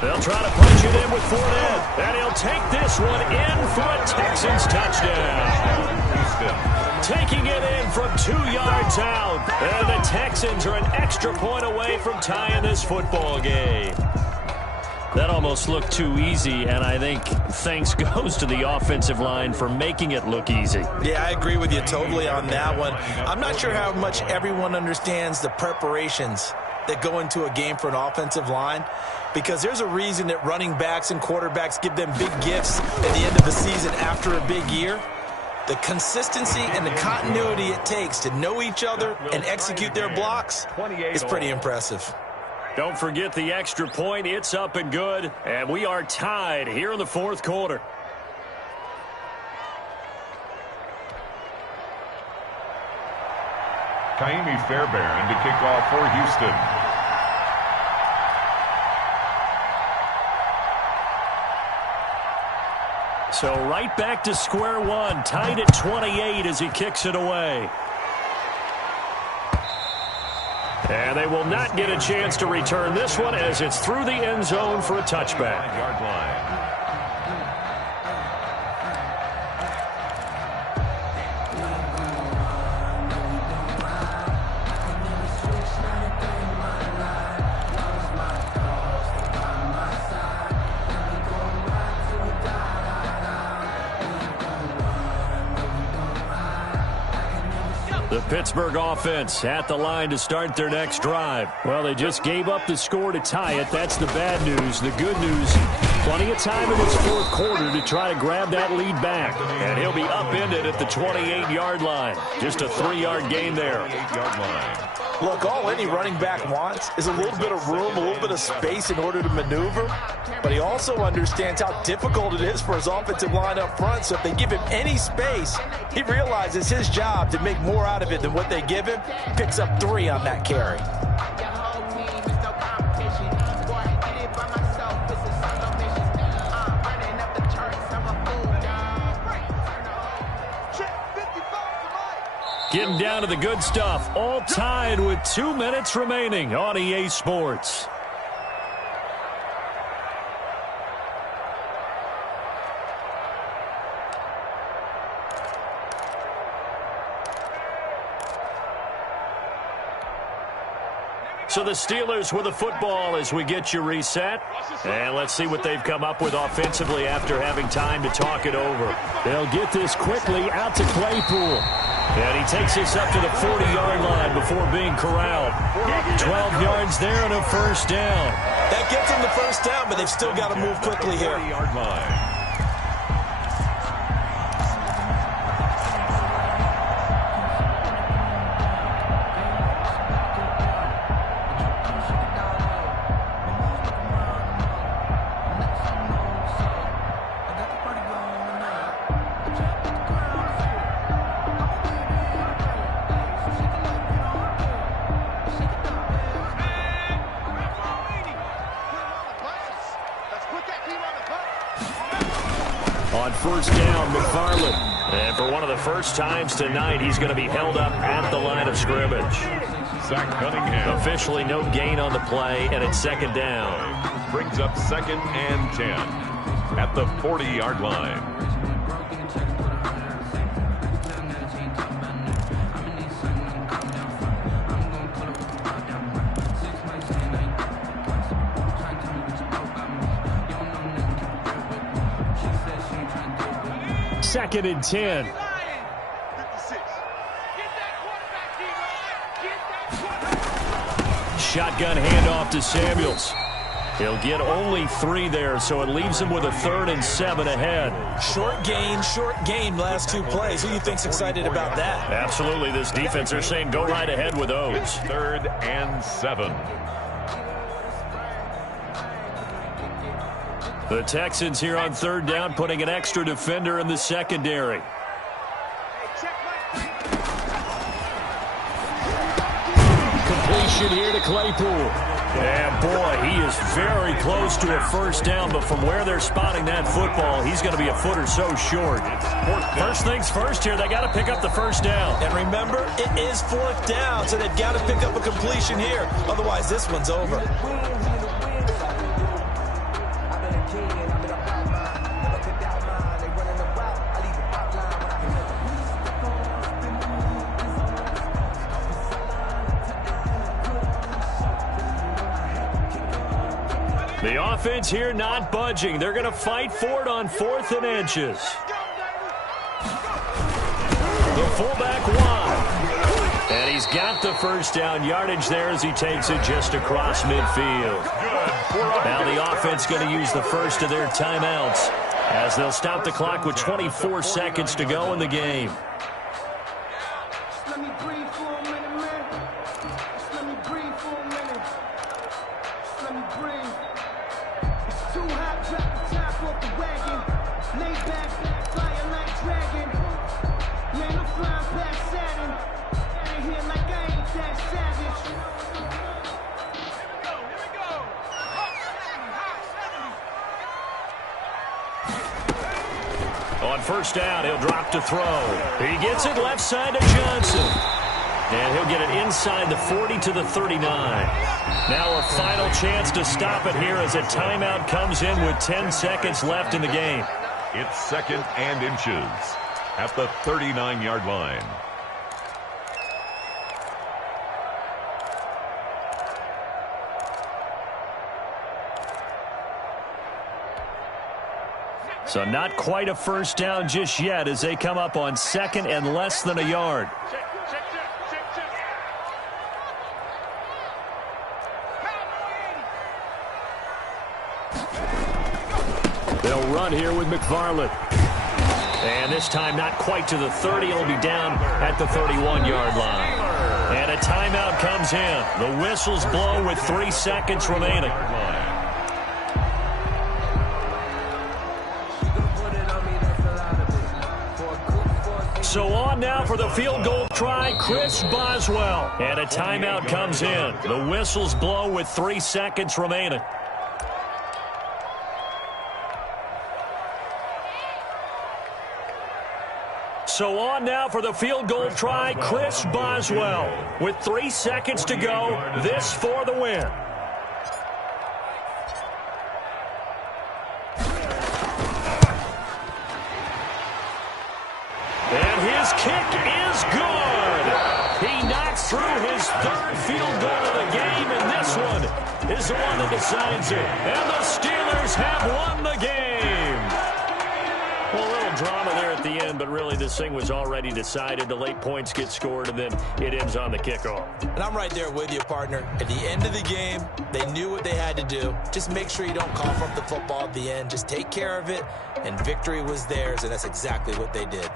They'll try to punch it in with Fournette, and he'll take this one in for a Texans touchdown. Taking it in from 2 yards out, and the Texans are an extra point away from tying this football game. That almost looked too easy, and I think thanks goes to the offensive line for making it look easy. Yeah, I agree with you totally on that one. I'm not sure how much everyone understands the preparations that go into a game for an offensive line, because there's a reason that running backs and quarterbacks give them big gifts at the end of the season after a big year. The consistency and the continuity it takes to know each other and execute their blocks is pretty impressive. Don't forget the extra point. It's up and good, and we are tied here in the 4th quarter. Kaimi Fairbairn to kick off for Houston. So right back to square one, tied at 28 as he kicks it away. And they will not get a chance to return this one as it's through the end zone for a touchback. Yard line. The Pittsburgh offense at the line to start their next drive. Well, they just gave up the score to tie it. That's the bad news. The good news, plenty of time in this fourth quarter to try to grab that lead back. And he'll be upended at the 28-yard line. Just a 3-yard gain there. 28-yard line. Look, all any running back wants is a little bit of room, a little bit of space in order to maneuver. But he also understands how difficult it is for his offensive line up front. So if they give him any space, he realizes his job to make more out of it than what they give him. Picks up 3 on that carry. Getting down to the good stuff. All tied with 2 minutes remaining on EA Sports. So the Steelers with the football as we get you reset. And let's see what they've come up with offensively after having time to talk it over. They'll get this quickly out to Claypool. And he takes us up to the 40-yard line before being corralled. 12 yards there and a first down. That gets them the first down, but they've still got to move quickly here. 40-yard line. On first down, McFarland. And for one of the first times tonight, he's going to be held up at the line of scrimmage. Zach Cunningham. Officially no gain on the play, and it's second down. Brings up 2nd and 10 at the 40-yard line. Second and 10. Shotgun handoff to Samuels. He'll get only 3 there, so it leaves him with a 3rd and 7 ahead. Short gain last 2 plays. Who do you think's excited about that? Absolutely. This defense, they're saying go right ahead with those. 3rd and 7. The Texans here on 3rd down, putting an extra defender in the secondary. Completion here to Claypool. And boy, he is very close to a first down, but from where they're spotting that football, he's going to be a foot or so short. First things first here, they got to pick up the first down. And remember, it is 4th down, so they've got to pick up a completion here. Otherwise, this one's over. The offense here not budging. They're going to fight for it on 4th and inches. The fullback wide. And he's got the first down yardage there as he takes it just across midfield. Now the offense going to use the first of their timeouts as they'll stop the clock with 24 seconds to go in the game. On first down, he'll drop to throw. He gets it left side to Johnson. And he'll get it inside the 40 to the 39. Now a final chance to stop it here as a timeout comes in with 10 seconds left in the game. It's 2nd and inches at the 39-yard line. So not quite a first down just yet as they come up on 2nd and less than a yard. They'll run here with McFarland. And this time not quite to the 30. It'll be down at the 31-yard line. And a timeout comes in. The whistles blow with 3 seconds remaining. So on now for the field goal try, Chris Boswell. And a timeout comes in. The whistles blow with 3 seconds remaining. So on now for the field goal try, Chris Boswell. With 3 seconds to go, this for the win. And his kick is good. He knocks through his 3rd field goal of the game, and this one is the one that decides it. And the Steelers have won the game. Well, a little drama there at the end, but really this thing was already decided. The late points get scored, and then it ends on the kickoff. And I'm right there with you, partner. At the end of the game, they knew what they had to do. Just make sure you don't cough up the football at the end. Just take care of it, and victory was theirs, and that's exactly what they did.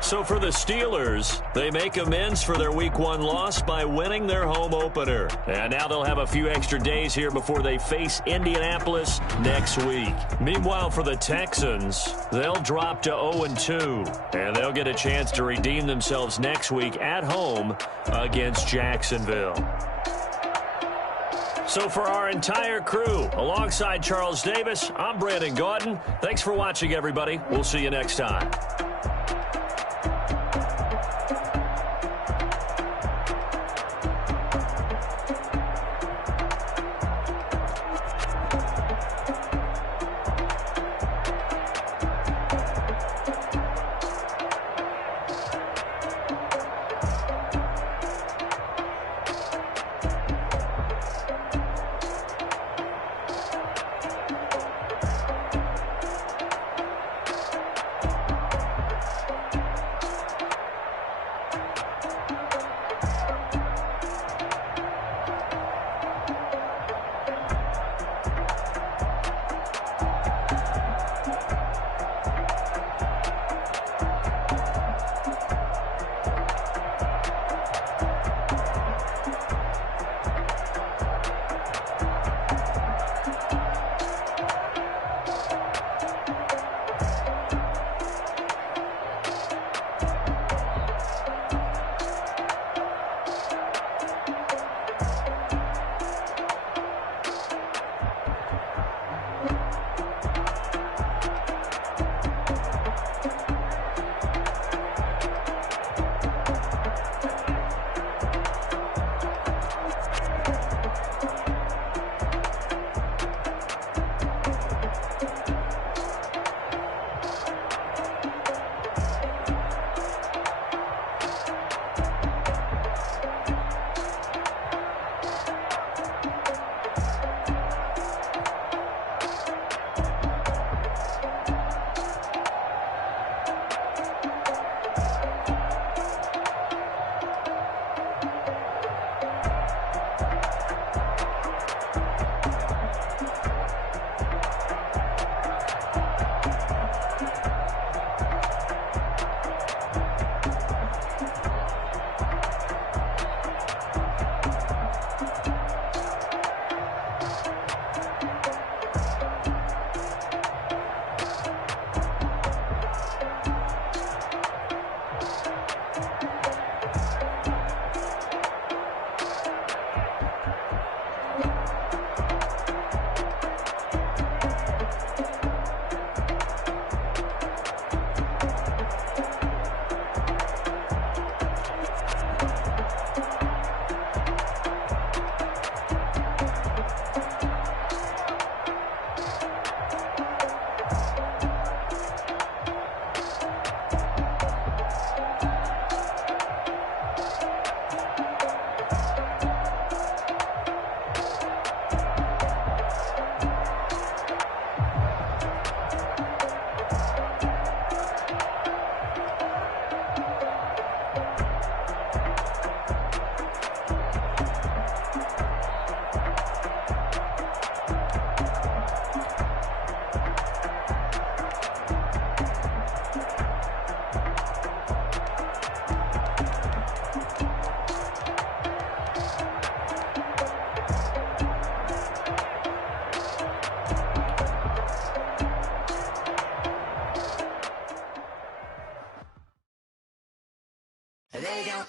So for the Steelers, they make amends for their Week 1 loss by winning their home opener. And now they'll have a few extra days here before they face Indianapolis next week. Meanwhile, for the Texans, they'll drop to 0-2. And they'll get a chance to redeem themselves next week at home against Jacksonville. So for our entire crew, alongside Charles Davis, I'm Brandon Gaudin. Thanks for watching, everybody. We'll see you next time.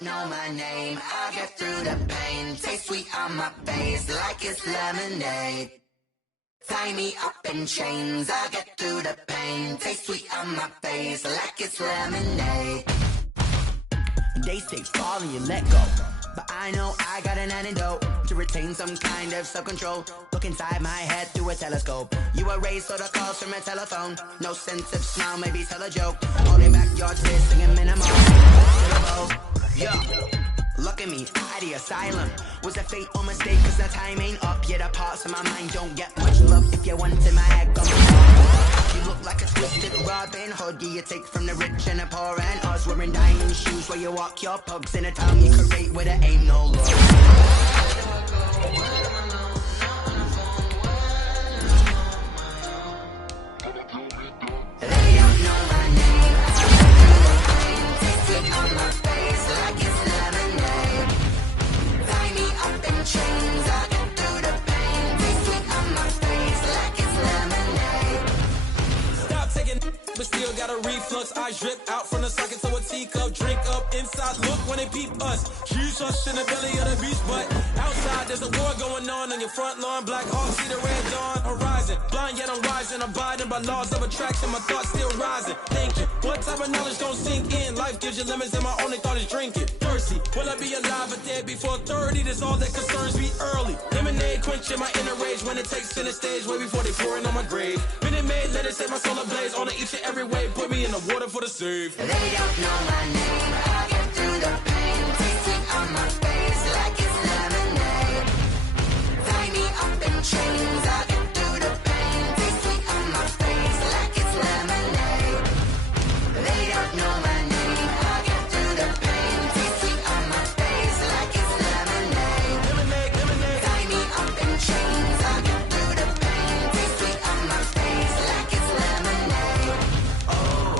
don't know my name, I'll get through the pain. Taste sweet on my face like it's lemonade. Tie me up in chains, I'll get through the pain. Taste sweet on my face like it's lemonade. They say fall and you let go, but I know I got an antidote to retain some kind of self-control. Look inside my head through a telescope. You erase all the calls from a telephone. No sense of smile, maybe tell a joke. Holding back your tears, singing minimal syllables. Yo, look at me, out of the asylum. Was a fate or mistake, cause the time ain't up. Yet the parts of my mind don't get much love. If you want in my head, come on. You look like a twisted Robin Hood. Yeah, you take from the rich and the poor and us. Wearing diamond shoes where you walk your pugs in a town you create where there ain't no love. They don't know my name, taste it on my face like it's lemonade. Tie me up in chains, I get through the pain. Taste sweet on my face like it's lemonade. Stop taking, but still got a reflux. I drip out from the socket to a teacup. Drink up inside, look when they peep us. She's us in the belly of the beast, but outside there's a war going on your front lawn. Black Hawk, see the red dawn horizon. Blind yet I'm rising, abiding by laws of attraction. My thoughts still rising. Thinking, what type of knowledge gon' sink in? Life gives you lemons and my only thought is drinking. Thirsty, will I be alive or dead before 30? That's all that concerns me early. Lemonade quenching my inner rage when it takes center stage way before they pouring on my grave. Minute Maid, let it set my soul ablaze on each and every way. Put me in the water for the save. They don't know my name, I get through the pain. Taste sweet on my face like it's lemonade. Tie me up in chains, I get through the pain. Taste sweet on my face like it's lemonade. They don't know my name, I get through the pain. Taste sweet on my face like it's lemonade. Lemonade, lemonade. Tie me up in chains, I get through the pain. Taste sweet on my face like it's lemonade. Oh.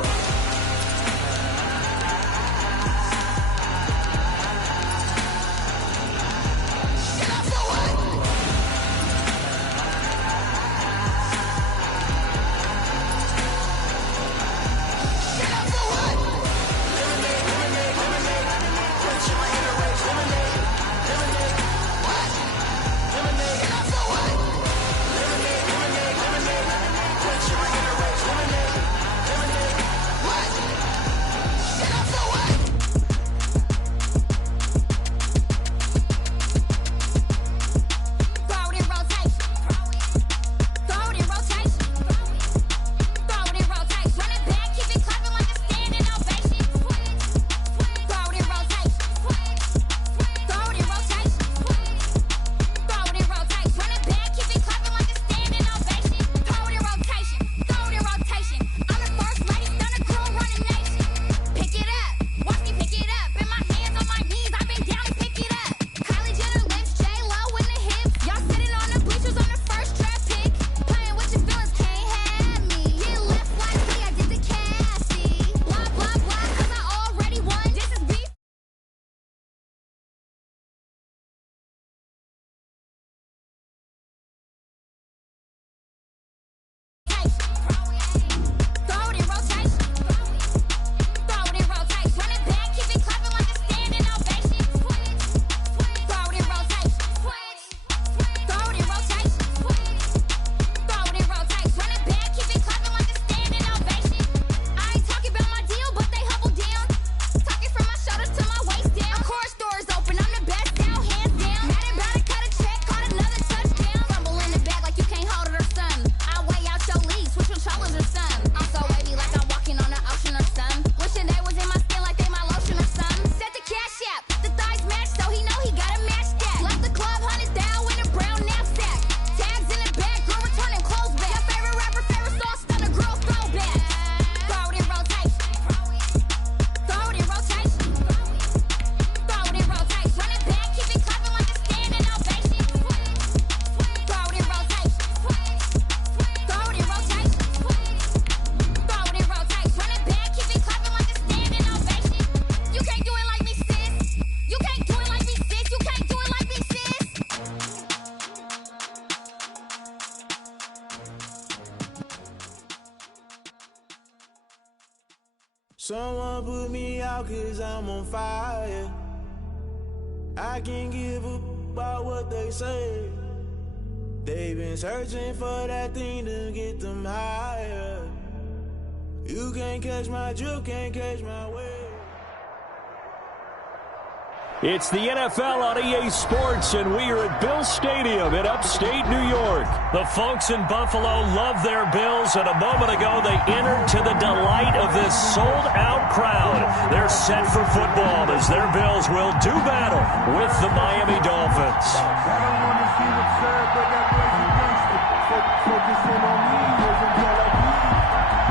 Someone put me out 'cause I'm on fire. I can't give a about what they say. They've been searching for that thing to get them higher. You can't catch my drift, can't catch my wave. It's the NFL on EA Sports, and we are at Bill Stadium in upstate New York. The folks in Buffalo love their Bills, and a moment ago they entered to the delight of this sold-out crowd. They're set for football as their Bills will do battle with the Miami Dolphins. I don't want to see what's said, but that plays against it. Focusing on me isn't all I need.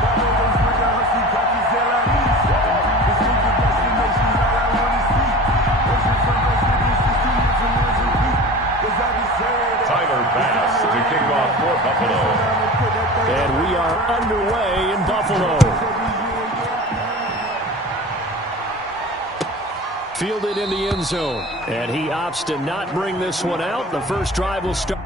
That always bring a hustle, practice that I need. This is the destination that I want to see. Tyler Bass to kick off for Buffalo. And we are underway in Buffalo. Fielded in the end zone. And he opts to not bring this one out. The first drive will start.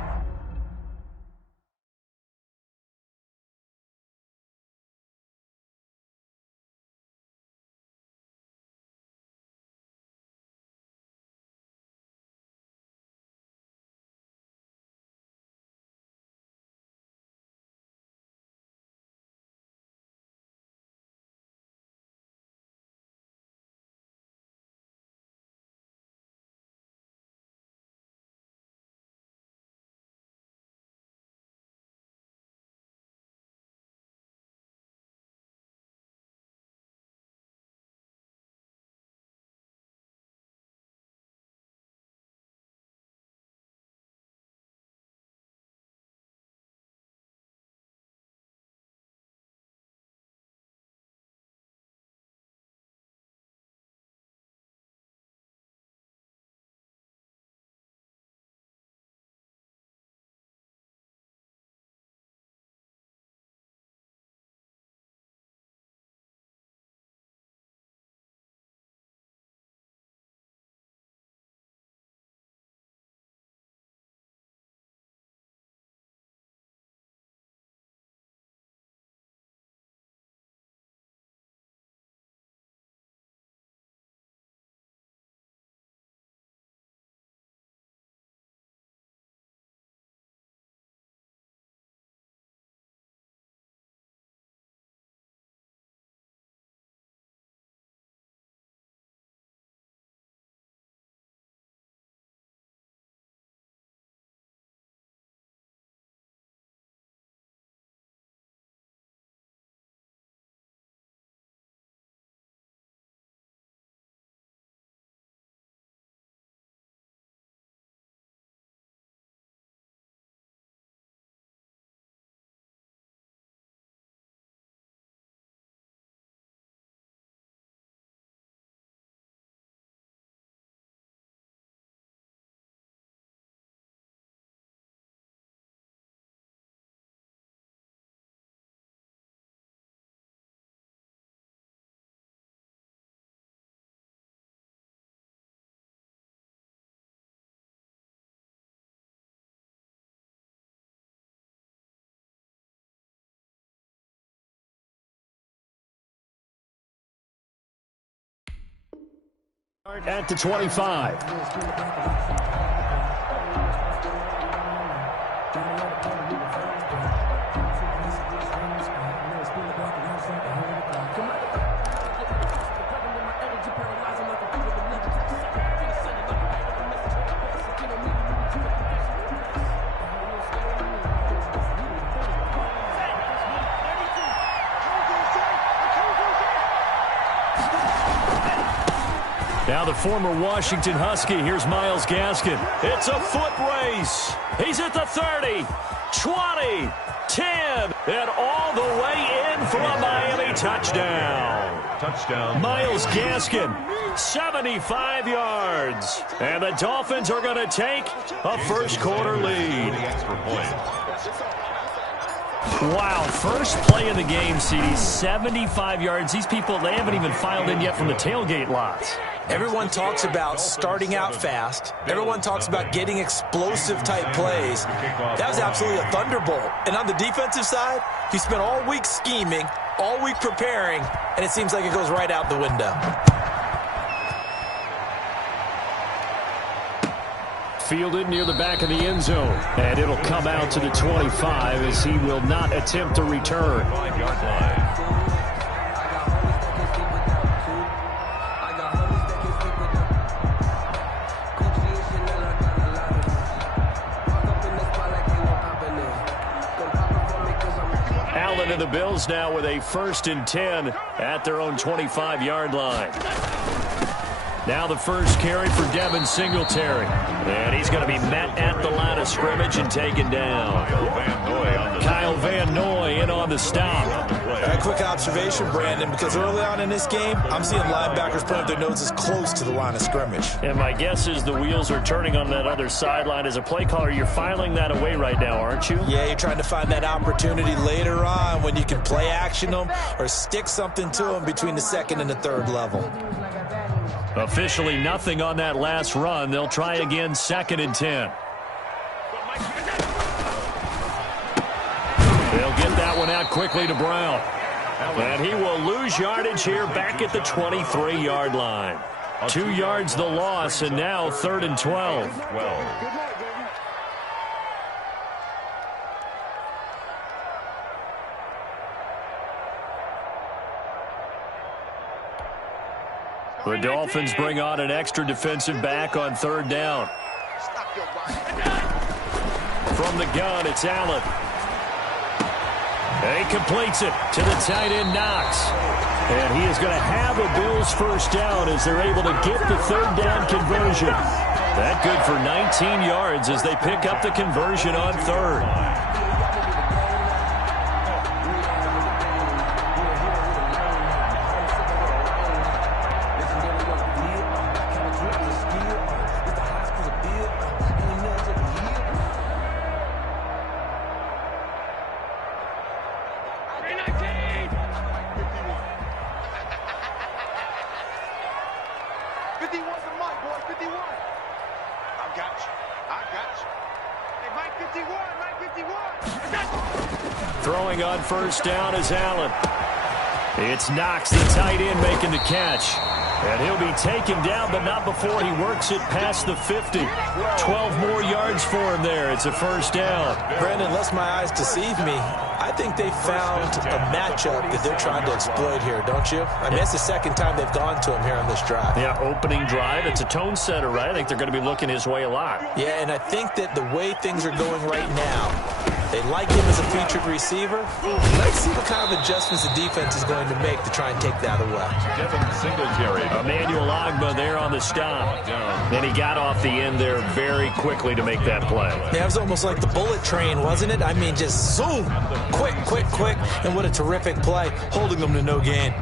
At the 25. Now the former Washington Husky, here's Myles Gaskin. It's a foot race. He's at the 30, 20, 10, and all the way in for a Miami touchdown. Touchdown. Myles Gaskin, 75 yards. And the Dolphins are going to take a first quarter lead. Extra point. Wow, first play of the game, CD, 75 yards. These people, they haven't even filed in yet from the tailgate lots. Everyone talks about starting out fast. Everyone talks about getting explosive-type plays. That was absolutely a thunderbolt. And on the defensive side, he spent all week scheming, all week preparing, and it seems like it goes right out the window. fielded near the back of the end zone. And it'll come out to the 25 as he will not attempt to return. 5-yard line. Allen and the Bills now with a 1st and 10 at their own 25-yard line. Now the first carry for Devin Singletary. And he's going to be met at the line of scrimmage and taken down. Kyle Van Noy in on the stop. A quick observation, Brandon, because early on in this game, I'm seeing linebackers put up their noses close to the line of scrimmage. And my guess is the wheels are turning on that other sideline. As a play caller, you're filing that away right now, aren't you? Yeah, you're trying to find that opportunity later on when you can play action them or stick something to them between the 2nd and the 3rd level. Officially nothing on that last run. They'll try again, 2nd and 10. They'll get that one out quickly to Brown. And he will lose yardage here back at the 23-yard line. 2 yards the loss, and now 3rd and 12. The Dolphins bring on an extra defensive back on 3rd down. From the gun, it's Allen. And he completes it to the tight end, Knox. And he is going to have a Bills 1st down as they're able to get the 3rd down conversion. That good for 19 yards as they pick up the conversion on 3rd. Throwing on 1st down is Allen. It's Knox, the tight end, making the catch. And he'll be taken down, but not before he works it past the 50. 12 more yards for him there. It's a 1st down. Brandon, unless my eyes deceive me, I think they found a matchup that they're trying to exploit here, don't you? I mean, it's the 2nd time they've gone to him here on this drive. Yeah, opening drive. It's a tone setter, right? I think they're going to be looking his way a lot. Yeah, and I think that the way things are going right now, they like him as a featured receiver. Let's see what kind of adjustments the defense is going to make to try and take that away. Devin Singletary. Emmanuel Ogbah there on the stop. Then he got off the end there very quickly to make that play. Yeah, it was almost like the bullet train, wasn't it? I mean, just zoom. Quick, quick, quick. And what a terrific play, holding them to no gain.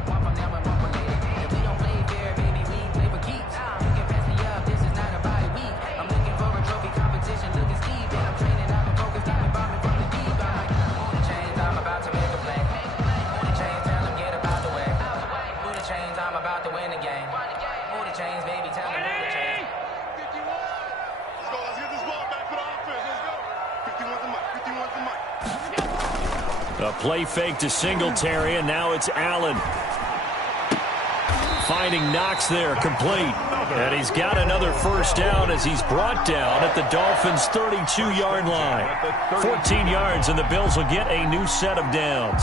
A play fake to Singletary, and now it's Allen. Finding Knox there, complete. And he's got another 1st down as he's brought down at the Dolphins' 32-yard line. 14 yards, and the Bills will get a new set of downs.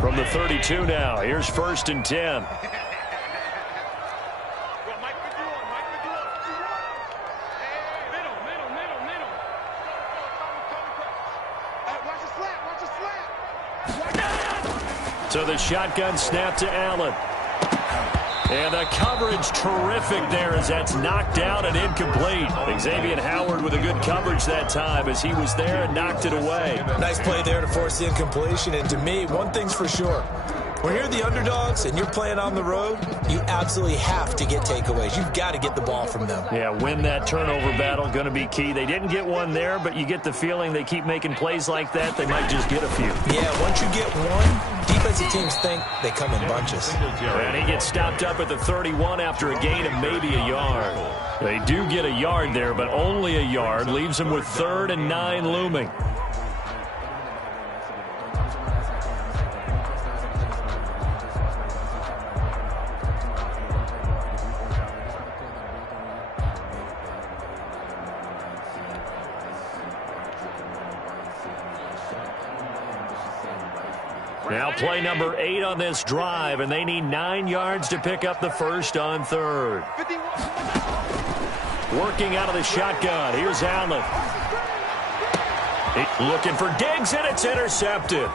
From the 32 now, here's 1st and 10. So the shotgun snap to Allen. And the coverage terrific there as that's knocked down and incomplete. Xavier Howard with a good coverage that time as he was there and knocked it away. Nice play there to force the incompletion. And to me, one thing's for sure. When you're the underdogs and you're playing on the road, you absolutely have to get takeaways. You've got to get the ball from them. Yeah, win that turnover battle, going to be key. They didn't get one there, but you get the feeling they keep making plays like that, they might just get a few. Yeah, once you get one, Defensive teams think they come in bunches. And he gets stopped up at the 31 after a gain of maybe a yard. They do get a yard there, but only a yard. Leaves them with 3rd and 9 looming. Now play number 8 on this drive, and they need 9 yards to pick up the first on 3rd. Working out of the shotgun. Here's Allen. Looking for Diggs, and it's intercepted.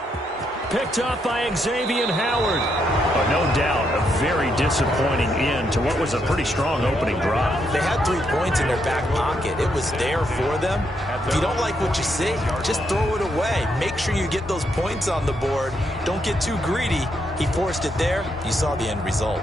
Picked off by Xavier Howard. No doubt, a very disappointing end to what was a pretty strong opening drive. They had 3 points in their back pocket. It was there for them. If you don't like what you see, just throw it away. Make sure you get those points on the board. Don't get too greedy. He forced it there. You saw the end result.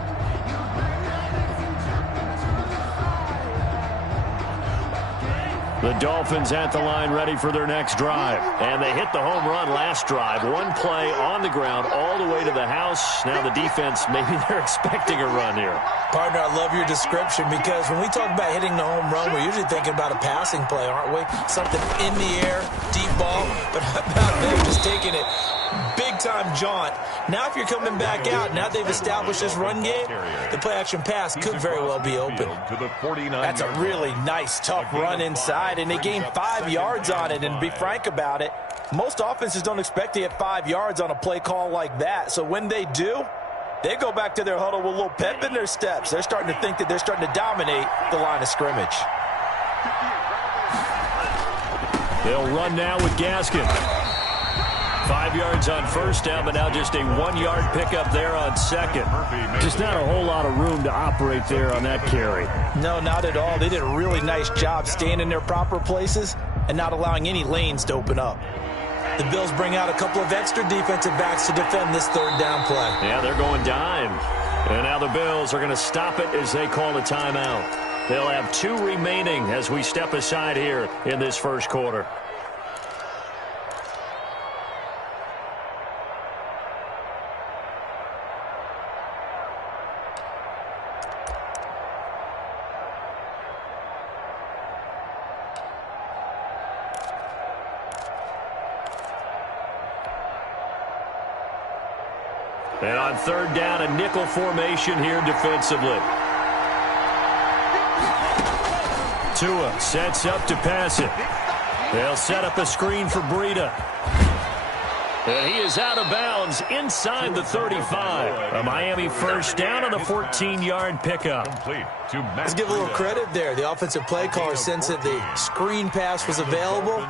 The Dolphins at the line ready for their next drive. And they hit the home run last drive. 1 play on the ground all the way to the house. Now the defense, maybe they're expecting a run here. Partner, I love your description because when we talk about hitting the home run, we're usually thinking about a passing play, aren't we? Something in the air, deep ball. But how about them just taking it big-time jaunt? Now if you're coming back out, now they've established this run game, the play-action pass could very well be open. That's a really nice, tough run inside, and they gained 5 yards on it. And to be frank about it, most offenses don't expect to hit 5 yards on a play call like that. So when they do, they go back to their huddle with a little pep in their steps. They're starting to think that they're starting to dominate the line of scrimmage. They'll run now with Gaskin. 5 yards on first down, but now just a 1-yard pickup there on second. Just not a whole lot of room to operate there on that carry. No, not at all. They did a really nice job staying in their proper places and not allowing any lanes to open up. The Bills bring out a couple of extra defensive backs to defend this 3rd down play. Yeah, they're going dime. And now the Bills are going to stop it as they call a timeout. They'll have 2 remaining as we step aside here in this first quarter. And on 3rd down, a nickel formation here defensively. Tua sets up to pass it. They'll set up a screen for Breida. And he is out of bounds inside the 35. A Miami first down on the 14-yard pickup. Let's give a little credit there. The offensive play caller sensed that the screen pass was available.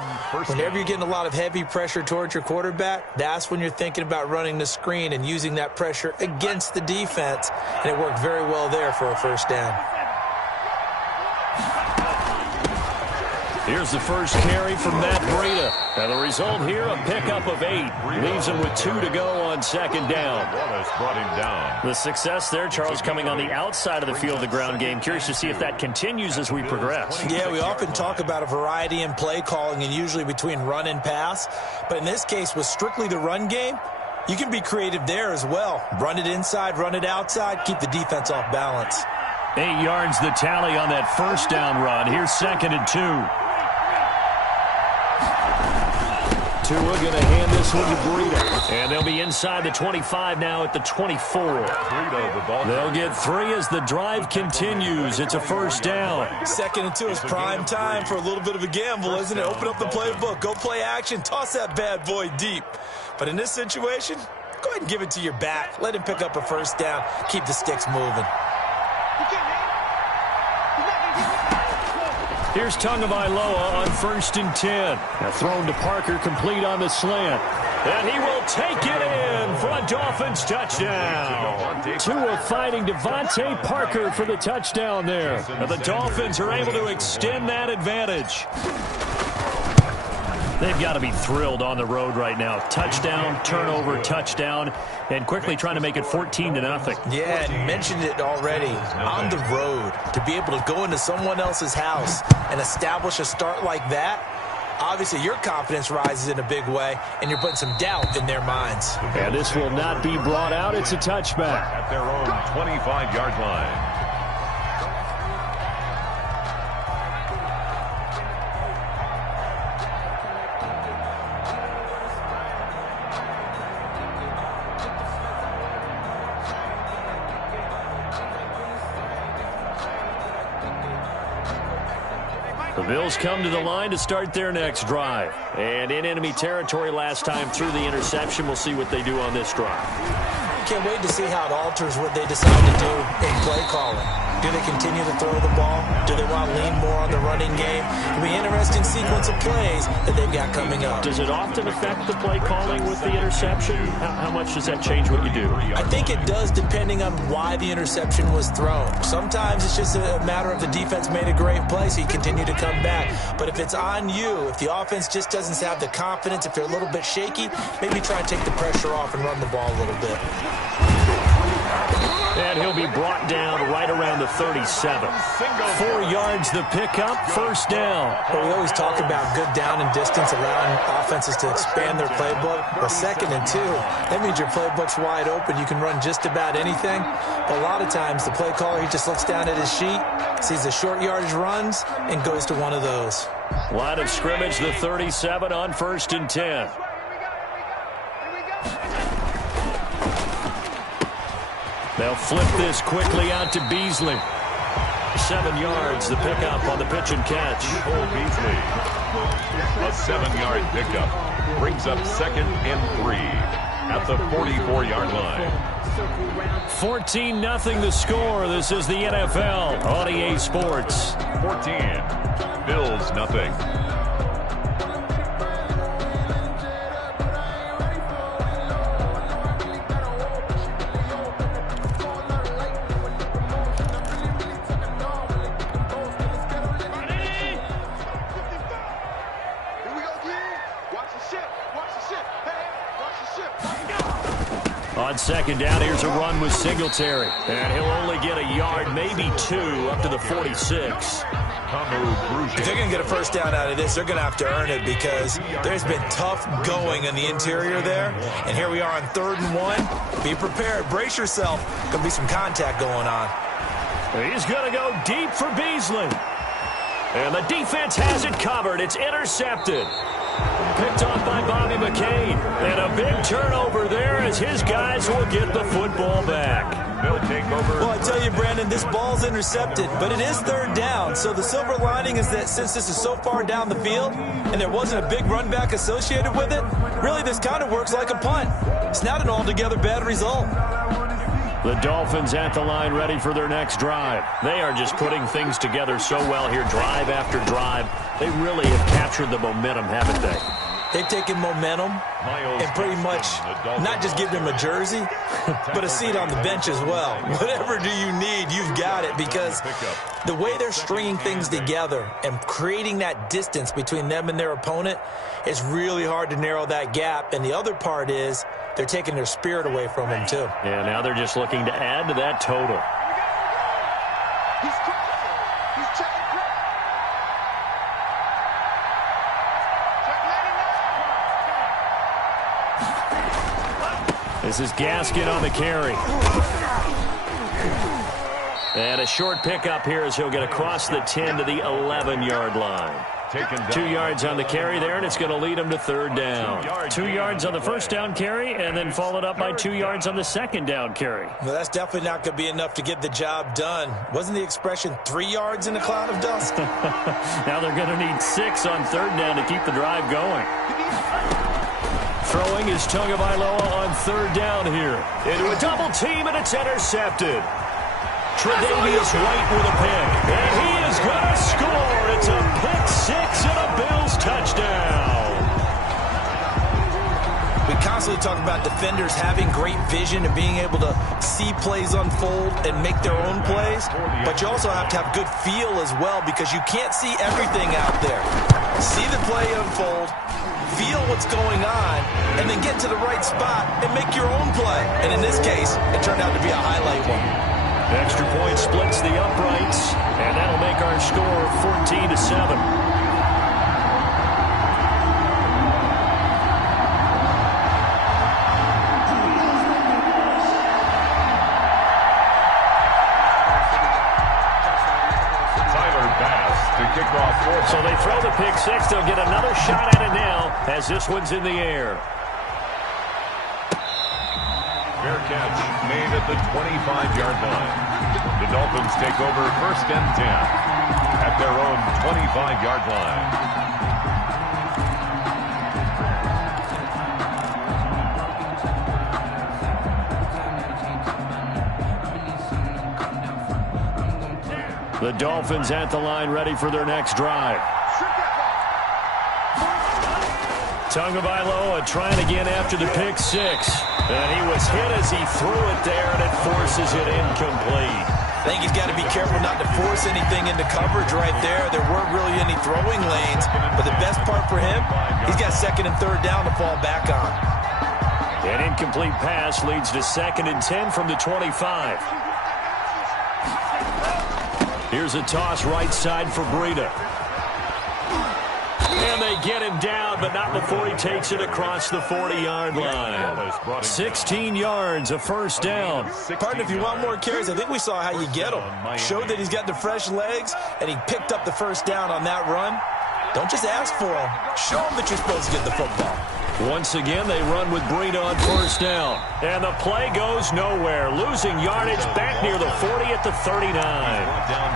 Whenever you're getting a lot of heavy pressure towards your quarterback, that's when you're thinking about running the screen and using that pressure against the defense. And it worked very well there for a first down. Here's the first carry from Matt Breida. And the result here, a pickup of 8. Leaves him with 2 to go on 2nd down. The success there, Charles, coming on the outside of the field of the ground game. Curious to see if that continues as we progress. Yeah, we often talk about a variety in play calling and usually between run and pass. But in this case, with strictly the run game, you can be creative there as well. Run it inside, run it outside, keep the defense off balance. 8 yards the tally on that first down run. Here's 2nd and 2. Tua going to hand this one to Breida. And they'll be inside the 25 now at the 24. They'll get 3 as the drive continues. It's a first down. 2nd and 2 is prime time for a little bit of a gamble, isn't it? Open up the playbook. Go play action. Toss that bad boy deep. But in this situation, go ahead and give it to your back. Let him pick up a first down. Keep the sticks moving. Here's Tagovailoa on 1st and 10. Now thrown to Parker, complete on the slant. And he will take it in for a Dolphins touchdown. Tua fighting Devontae Parker for the touchdown there. And the Dolphins are able to extend that advantage. They've got to be thrilled on the road right now. Touchdown, turnover, touchdown, and quickly trying to make it 14-0. Yeah, and mentioned it already. On the road, to be able to go into someone else's house and establish a start like that, obviously your confidence rises in a big way, and you're putting some doubt in their minds. And this will not be brought out. It's a touchback. At their own 25-yard line. The Bills come to the line to start their next drive. And in enemy territory last time through the interception. We'll see what they do on this drive. Can't wait to see how it alters what they decide to do in play calling. Do they continue to throw the ball? Do they want to lean more on the running game? It'll be an interesting sequence of plays that they've got coming up. Does it often affect the play calling with the interception? How much does that change what you do? I think it does, depending on why the interception was thrown. Sometimes it's just a matter of the defense made a great play, so you continue to come back. But if it's on you, if the offense just doesn't have the confidence, if they're a little bit shaky, maybe try and take the pressure off and run the ball a little bit. And he'll be brought down right around the 37. 4 yards the pickup, first down. Well, we always talk about good down and distance, allowing offenses to expand their playbook. Well, 2nd and 2, that means your playbook's wide open. You can run just about anything. But a lot of times, the play caller, he just looks down at his sheet, sees the short yardage runs, and goes to one of those. Line of scrimmage, the 37 on 1st and 10. They'll flip this quickly out to Beasley. 7 yards, the pickup on the pitch and catch. Cole Beasley. A 7-yard pickup brings up 2nd and 3 at the 44-yard line. 14-0 the score. This is the NFL on EA Sports. 14. Bills nothing. On 2nd down, here's a run with Singletary. And he'll only get a yard, maybe 2, up to the 46. If they're going to get a first down out of this, they're going to have to earn it because there's been tough going in the interior there. And here we are on 3rd and 1. Be prepared. Brace yourself. Going to be some contact going on. He's going to go deep for Beasley. And the defense has it covered. It's intercepted. Picked off by Bobby McCain. And a big turnover there as his guys will get the football back. They'll take over. Well, I tell you, Brandon, this ball's intercepted, but it is 3rd down. So the silver lining is that since this is so far down the field and there wasn't a big run back associated with it, really this kind of works like a punt. It's not an altogether bad result. The Dolphins at the line ready for their next drive. They are just putting things together so well here, drive after drive. They really have captured the momentum, haven't they? They've taken momentum and pretty much not just give them a jersey, but a seat on the bench as well. Whatever do you need, you've got it, because the way they're stringing things together and creating that distance between them and their opponent is really hard to narrow that gap. And the other part is they're taking their spirit away from them, too. Yeah, now they're just looking to add to that total. This is Gaskin on the carry. And a short pickup here as he'll get across the 10 to the 11-yard line. 2 yards on the carry there, and it's going to lead him to 3rd down. 2 yards on the first down carry, and then followed up by 2 yards on the 2nd down carry. Well, that's definitely not going to be enough to get the job done. Wasn't the expression 3 yards in a cloud of dust? Now they're going to need 6 on 3rd down to keep the drive going. Throwing is Tagovailoa on 3rd down here. Into a double team, and it's intercepted. Tre'Davious White with a pick. And he is going to score. It's a pick 6 and a Bills touchdown. We constantly talk about defenders having great vision and being able to see plays unfold and make their own plays. But you also have to have good feel as well, because you can't see everything out there. See the play unfold, feel what's going on, and then get to the right spot and make your own play. And in this case, it turned out to be a highlight one. Extra point splits the uprights, and that'll make our score 14-7. Another shot at it now as this one's in the air. Fair catch made at the 25-yard line. The Dolphins take over 1st and 10 at their own 25-yard line. The Dolphins at the line ready for their next drive. Tagovailoa trying again after the pick six. And he was hit as he threw it there, and it forces it incomplete. I think he's got to be careful not to force anything into coverage right there. There weren't really any throwing lanes. But the best part for him, he's got 2nd and 3rd down to fall back on. An incomplete pass leads to 2nd and 10 from the 25. Here's a toss right side for Breida. And they get him down, but not before he takes it across the 40-yard line. 16 yards, a 1st down. Partner, if you want more carries, I think we saw how you get them. Showed that he's got the fresh legs, and he picked up the 1st down on that run. Don't just ask for him. Show him that you're supposed to get the football. Once again, they run with Breida on 1st down. And the play goes nowhere. Losing yardage back near the 40 at the 39.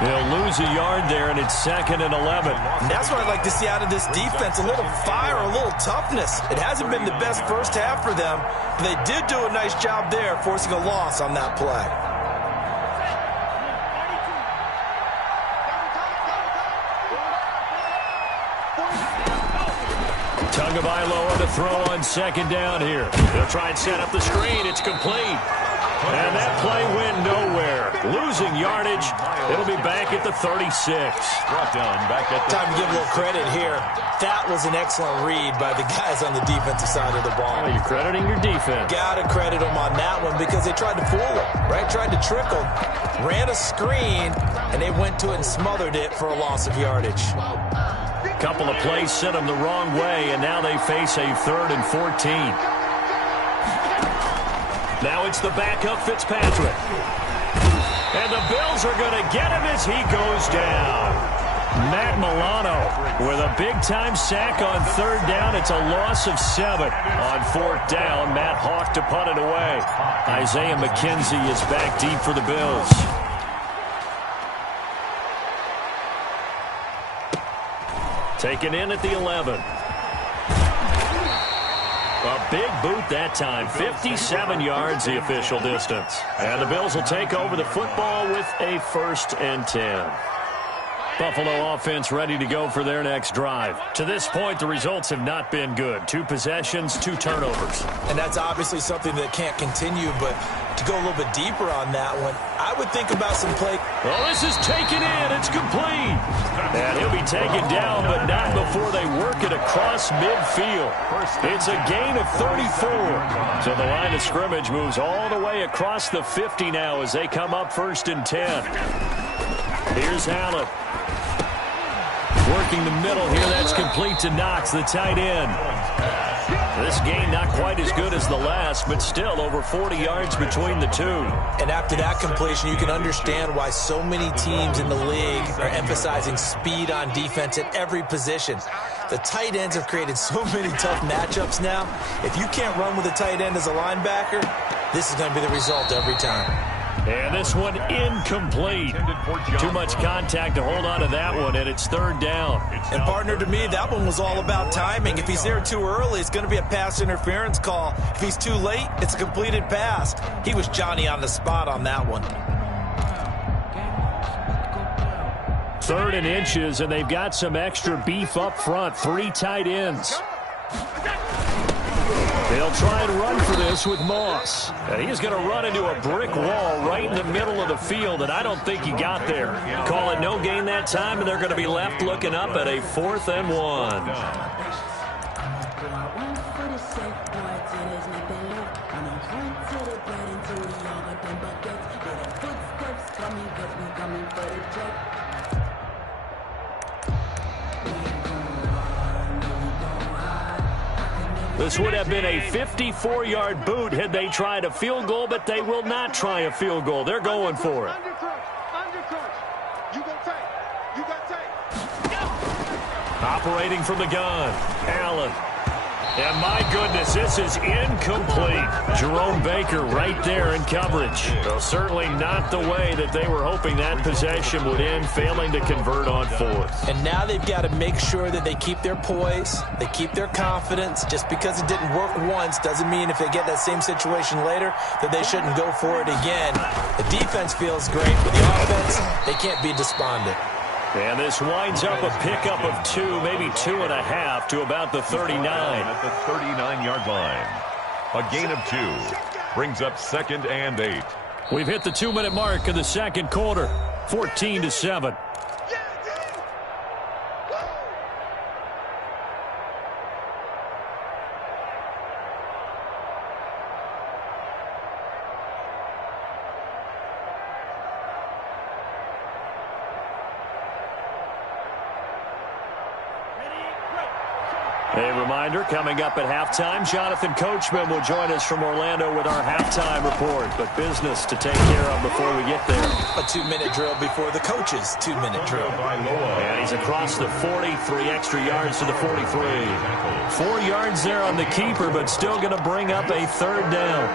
They'll lose a yard there, and it's 2nd and 11. And that's what I'd like to see out of this defense, a little fire, a little toughness. It hasn't been the best first half for them, but they did do a nice job there, forcing a loss on that play. Tagovailoa to throw on 2nd down here. They'll try and set up the screen. It's complete. And that play went nowhere. Losing yardage. It'll be back at the 36. Time to give a little credit here. That was an excellent read by the guys on the defensive side of the ball. Oh, you're crediting your defense. Got to credit them on that one because they tried to fool him, right? Tried to trick him. Ran a screen, and they went to it and smothered it for a loss of yardage. Couple of plays sent them the wrong way, and now they face a 3rd and 14. Now it's the backup Fitzpatrick. And the Bills are going to get him as he goes down. Matt Milano with a big-time sack on 3rd down. It's a loss of 7 on 4th down. Matt Hawk to punt it away. Isaiah McKenzie is back deep for the Bills. Taken in at the 11. A big boot that time. 57 yards the official distance. And the Bills will take over the football with a 1st and 10. Buffalo offense ready to go for their next drive. To this point, the results have not been good. 2 possessions, 2 turnovers. And that's obviously something that can't continue, but to go a little bit deeper on that one, I would think about some play. Well, this is taken in. It's complete. And he'll be taken down, but not before they work it across midfield. It's a gain of 34. So the line of scrimmage moves all the way across the 50 now as they come up 1st and 10. Here's Allen. Working the middle here. That's complete to Knox, the tight end. This game not quite as good as the last, but still over 40 yards between the two. And after that completion, you can understand why so many teams in the league are emphasizing speed on defense at every position. The tight ends have created so many tough matchups now. If you can't run with a tight end as a linebacker, this is going to be the result every time. And this one incomplete. Too much contact to hold on to that one, and it's 3rd down. And partner, to me, that one was all about timing. If he's there too early, it's going to be a pass interference call. If he's too late, it's a completed pass. He was Johnny on the spot on that one. 3rd and inches, and they've got some extra beef up front. 3 tight ends. They'll try and run for this with Moss. And he's going to run into a brick wall right in the middle of the field, and I don't think he got there. Call it no gain that time, and they're going to be left looking up at a 4th and 1. This would have been a 54-yard boot had they tried a field goal, but they will not try a field goal. They're going for it. Operating from the gun, Allen. And my goodness, this is incomplete. Jerome Baker right there in coverage. Well, certainly not the way that they were hoping that possession would end, failing to convert on fourth. And now they've got to make sure that they keep their poise, they keep their confidence. Just because it didn't work once doesn't mean if they get that same situation later that they shouldn't go for it again. The defense feels great, but the offense, they can't be despondent. And this winds up a pickup of 2, maybe 2.5 to about the 39. At the 39-yard line. A gain of 2 brings up 2nd and 8. We've hit the 2-minute mark of the second quarter, 14-7. A reminder, coming up at halftime, Jonathan Coachman will join us from Orlando with our halftime report. But business to take care of before we get there. A 2-minute drill before the coach's 2-minute drill. And he's across the 40, 3 extra yards to the 43. 4 yards there on the keeper, but still going to bring up a 3rd down.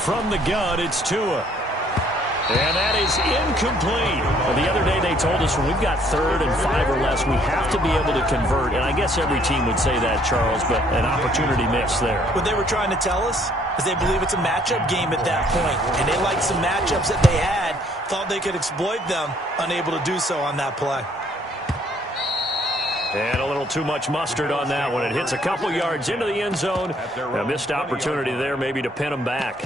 From the gun, it's Tua. And that is incomplete. Well, the other day they told us when we've got 3rd and 5 or less, we have to be able to convert. And I guess every team would say that, Charles, but an opportunity missed there. What they were trying to tell us is they believe it's a matchup game at that point. And they liked some matchups that they had, thought they could exploit them, unable to do so on that play. And a little too much mustard on that one. It hits a couple yards into the end zone. A missed opportunity there maybe to pin them back.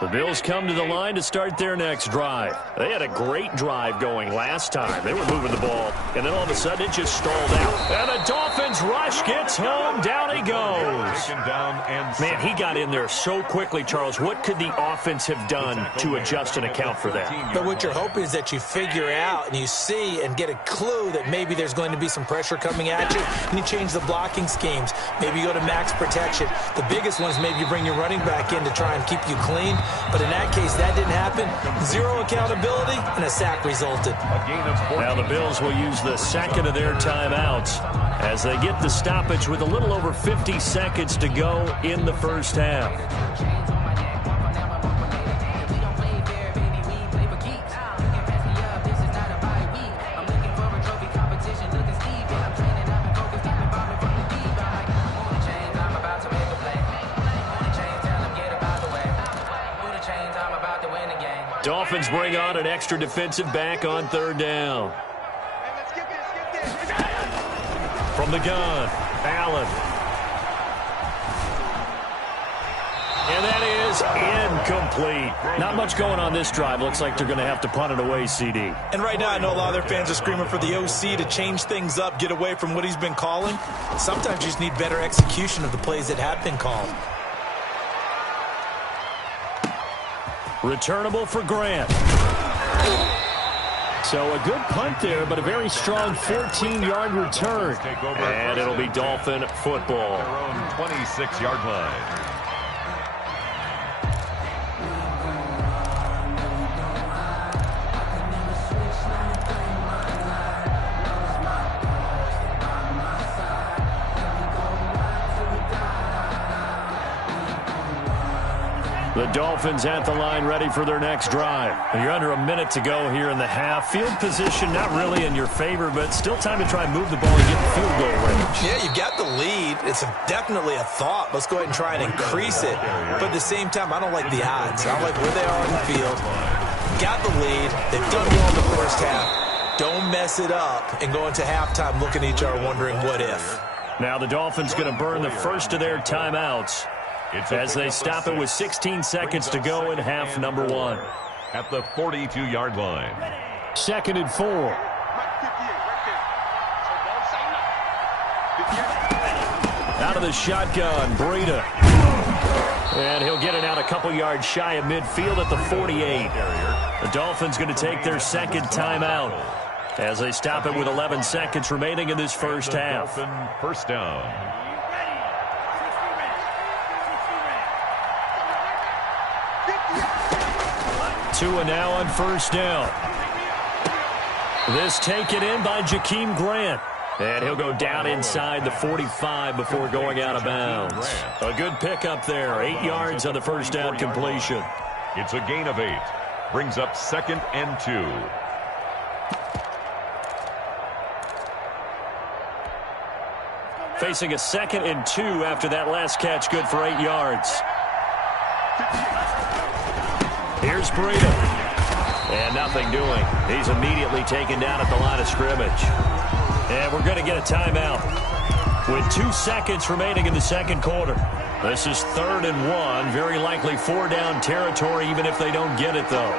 The Bills come to the line to start their next drive. They had a great drive going last time. They were moving the ball, and then all of a sudden it just stalled out. And the Dolphins rush gets home. Down he goes. Man, he got in there so quickly, Charles. What could the offense have done to adjust and account for that? But what you're hoping is that you figure out and you see and get a clue that maybe there's going to be some pressure coming at you, and you change the blocking schemes. Maybe you go to max protection. The biggest one is maybe you bring your running back in to try and keep you clean. But in that case, that didn't happen. 0 accountability, and a sack resulted. Now the Bills will use the second of their timeouts as they get the stoppage with a little over 50 seconds to go in the first half. Dolphins bring on an extra defensive back on 3rd down. From the gun, Allen. And that is incomplete. Not much going on this drive. Looks like they're going to have to punt it away, CD. And right now I know a lot of their fans are screaming for the OC to change things up, get away from what he's been calling. Sometimes you just need better execution of the plays that have been called. Returnable for Grant. So a good punt there, but a very strong 14-yard return. And it'll be Dolphin football. Their own 26-yard line. The Dolphins at the line ready for their next drive. And you're under a minute to go here in the half. Field position not really in your favor, but still time to try and move the ball and get the field goal range. Yeah, you've got the lead. It's definitely a thought. Let's go ahead and try and increase it. But at the same time, I don't like the odds. I don't like where they are on the field. Got the lead. They've done well in the first half. Don't mess it up and go into halftime looking at each other wondering what if. Now the Dolphins going to burn the first of their timeouts as they stop it with 16 seconds to go in half number 1. At the 42-yard line. 2nd and 4. Out of the shotgun, Breida. And he'll get it out a couple yards shy of midfield at the 48. The Dolphins going to take their second timeout. as they stop it with 11 seconds remaining in this first half. First down. Tua now on first down. This taken in by Jakeem Grant. And he'll go down inside the 45 before going out of bounds. A good pickup there. 8 yards on the first down completion. It's a gain of 8. Brings up 2nd and 2. Facing a 2nd and 2 after that last catch. Good for 8 yards. Here's Breida. And nothing doing. He's immediately taken down at the line of scrimmage. And we're going to get a timeout with 2 seconds remaining in the second quarter. This is 3rd and 1. Very likely 4-down territory, even if they don't get it, though.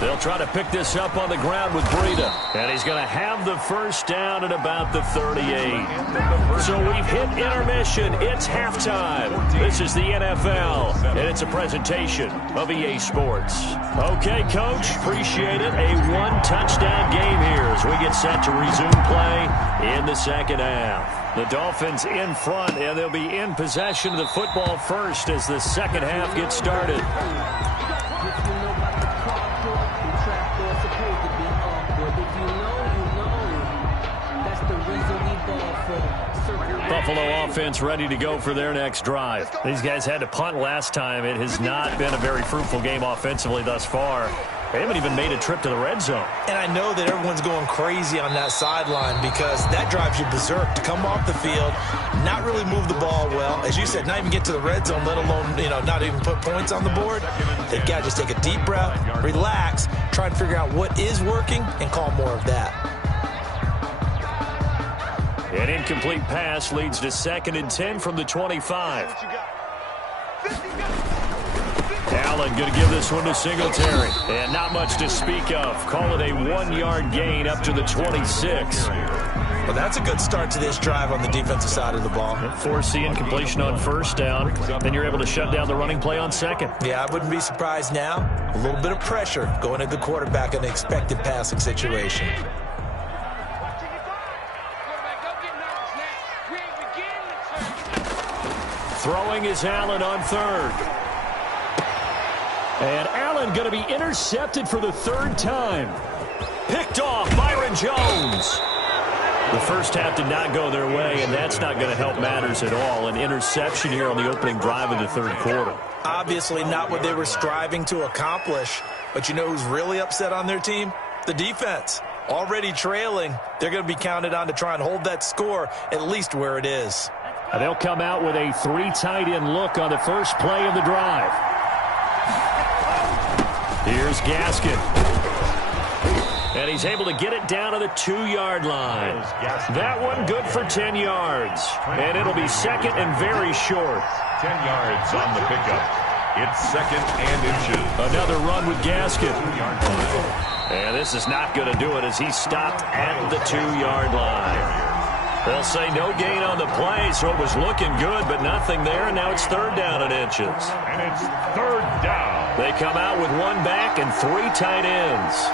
They'll try to pick this up on the ground with Breida. And he's going to have the first down at about the 38. So we've hit intermission. It's halftime. This is the NFL, and it's a presentation of EA Sports. Okay, Coach, appreciate it. A 1-touchdown game here as we get set to resume play in the second half. The Dolphins in front, and they'll be in possession of the football first as the second half gets started. Buffalo offense ready to go for their next drive. These guys had to punt last time. It has not been a very fruitful game offensively thus far. They haven't even made a trip to the red zone. And I know that everyone's going crazy on that sideline because that drives you berserk to come off the field, not really move the ball well. As you said, not even get to the red zone, let alone, not even put points on the board. They've got to just take a deep breath, relax, try and figure out what is working, and call more of that. An incomplete pass leads to 2nd and 10 from the 25. Allen going to give this one to Singletary. And not much to speak of. Call it a 1-yard gain up to the 26. Well, that's a good start to this drive on the defensive side of the ball. Force the incompletion on first down. Then you're able to shut down the running play on second. Yeah, I wouldn't be surprised now. A little bit of pressure going at the quarterback in an expected passing situation. Throwing is Allen on 3rd. And Allen going to be intercepted for the 3rd time. Picked off Byron Jones. The first half did not go their way, and that's not going to help matters at all. An interception here on the opening drive of the 3rd quarter. Obviously not what they were striving to accomplish. But you know who's really upset on their team? The defense. Already trailing. They're going to be counted on to try and hold that score at least where it is. They'll come out with a 3 tight end look on the first play of the drive. Here's Gaskin. And he's able to get it down to the 2-yard line. That one good for 10 yards. And it'll be 2nd and very short. 10 yards on the pickup. It's 2nd and inches. Another run with Gaskin. And this is not going to do it as he stopped at the 2-yard line. They'll say no gain on the play, so it was looking good, but nothing there, and now it's 3rd down and inches. And it's 3rd down. They come out with 1 back and 3 tight ends.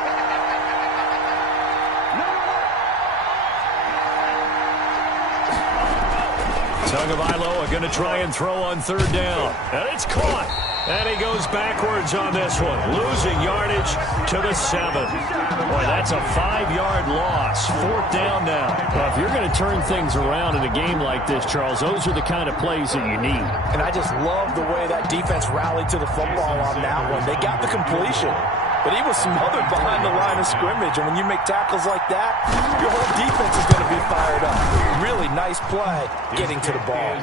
Tagovailoa going to try and throw on 3rd down. And it's caught. And he goes backwards on this one, losing yardage to the 7. Boy, that's a 5-yard loss. 4th down now. Well, if you're going to turn things around in a game like this, Charles, those are the kind of plays that you need. And I just love the way that defense rallied to the football on that one. They got the completion, but he was smothered behind the line of scrimmage. And when you make tackles like that, your whole defense is going to be fired up. Really nice play getting to the ball.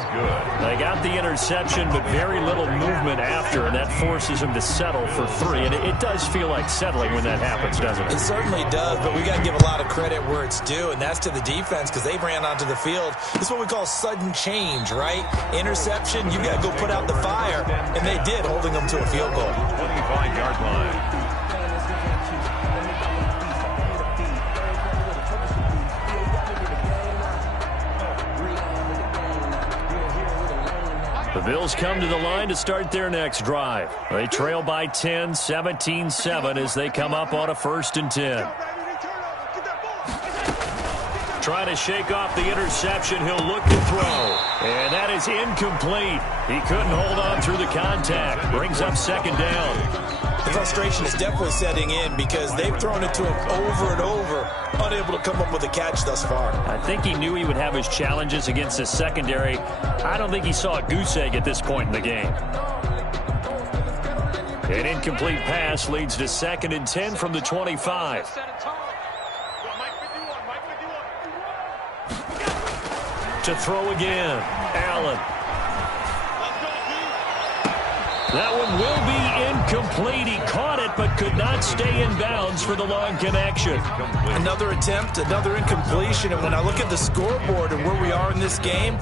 They got the interception, but very little movement after, and that forces him to settle for 3. And it does feel like settling when that happens, doesn't it? It certainly does, but we got to give a lot of credit where it's due, and that's to the defense because they ran onto the field. This is what we call sudden change, right? Interception, you got to go put out the fire, and they did, holding them to a field goal. 25-yard line. The Bills come to the line to start their next drive. They trail by 10, 17-7 as they come up on a 1st and 10. Trying to shake off the interception. He'll look to throw. And that is incomplete. He couldn't hold on through the contact. Brings up 2nd down. The frustration is definitely setting in because they've thrown it to him over and over, unable to come up with a catch thus far. I think he knew he would have his challenges against his secondary. I don't think he saw a goose egg at this point in the game. An incomplete pass leads to 2nd and 10 from the 25. To throw again, Allen. That one will be incomplete. He caught it but could not stay in bounds for the long connection. Another attempt, another incompletion. And when I look at the scoreboard and where we are in this game,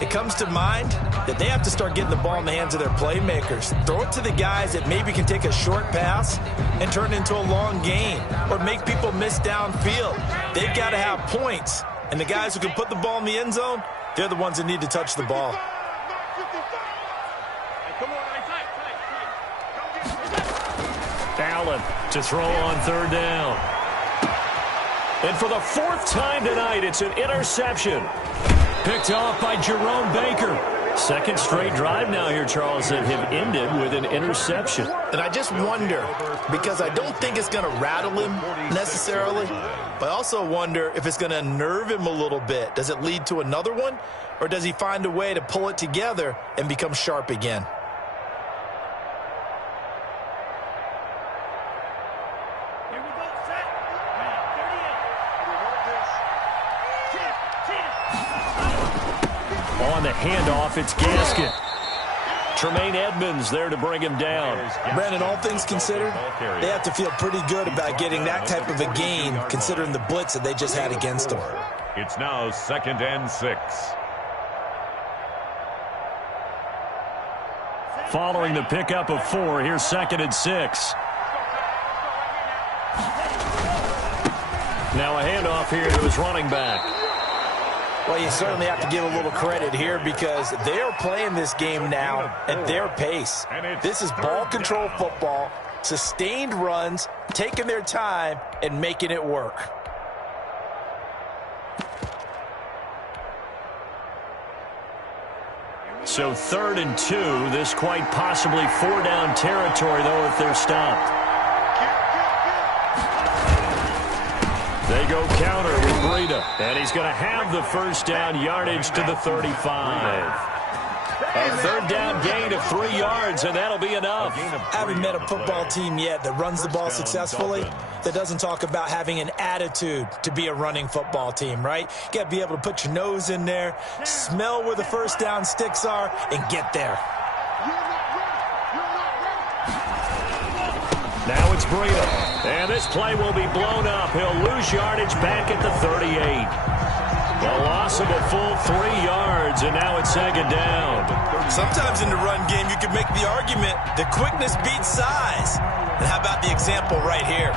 it comes to mind that they have to start getting the ball in the hands of their playmakers. Throw it to the guys that maybe can take a short pass and turn it into a long gain or make people miss downfield. They've got to have points. And the guys who can put the ball in the end zone, they're the ones that need to touch the ball. Allen to throw on 3rd down. And for the 4th time tonight, it's an interception. Picked off by Jerome Baker. 2nd straight drive now here, Charles, that have ended with an interception. And I just wonder, because I don't think it's going to rattle him necessarily, but I also wonder if it's going to unnerve him a little bit. Does it lead to another one, or does he find a way to pull it together and become sharp again? On the handoff, it's Gaskin. Tremaine Edmonds there to bring him down. Brandon, all things considered, they have to feel pretty good about getting that type of a gain, considering the blitz that they just had against them. It's now 2nd and 6. Following the pickup of 4, here's 2nd and 6. Now a handoff here to his running back. Well, you certainly have to give a little credit here because they are playing this game now at their pace. This is ball control football, sustained runs, taking their time, and making it work. So 3rd and 2, this quite possibly 4-down territory, though, if they're stopped. They go counter with Breida, and he's going to have the 1st down, yardage to the 35. A 3rd down gain of 3 yards, and that'll be enough. I haven't met a football team yet that runs the ball successfully that doesn't talk about having an attitude to be a running football team, right? You got to be able to put your nose in there, smell where the 1st down sticks are, and get there. Now it's Breida, and this play will be blown up. He'll lose yardage back at the 38. A loss of a full 3 yards, and now it's 2nd down. Sometimes in the run game, you can make the argument that quickness beats size. And how about the example right here?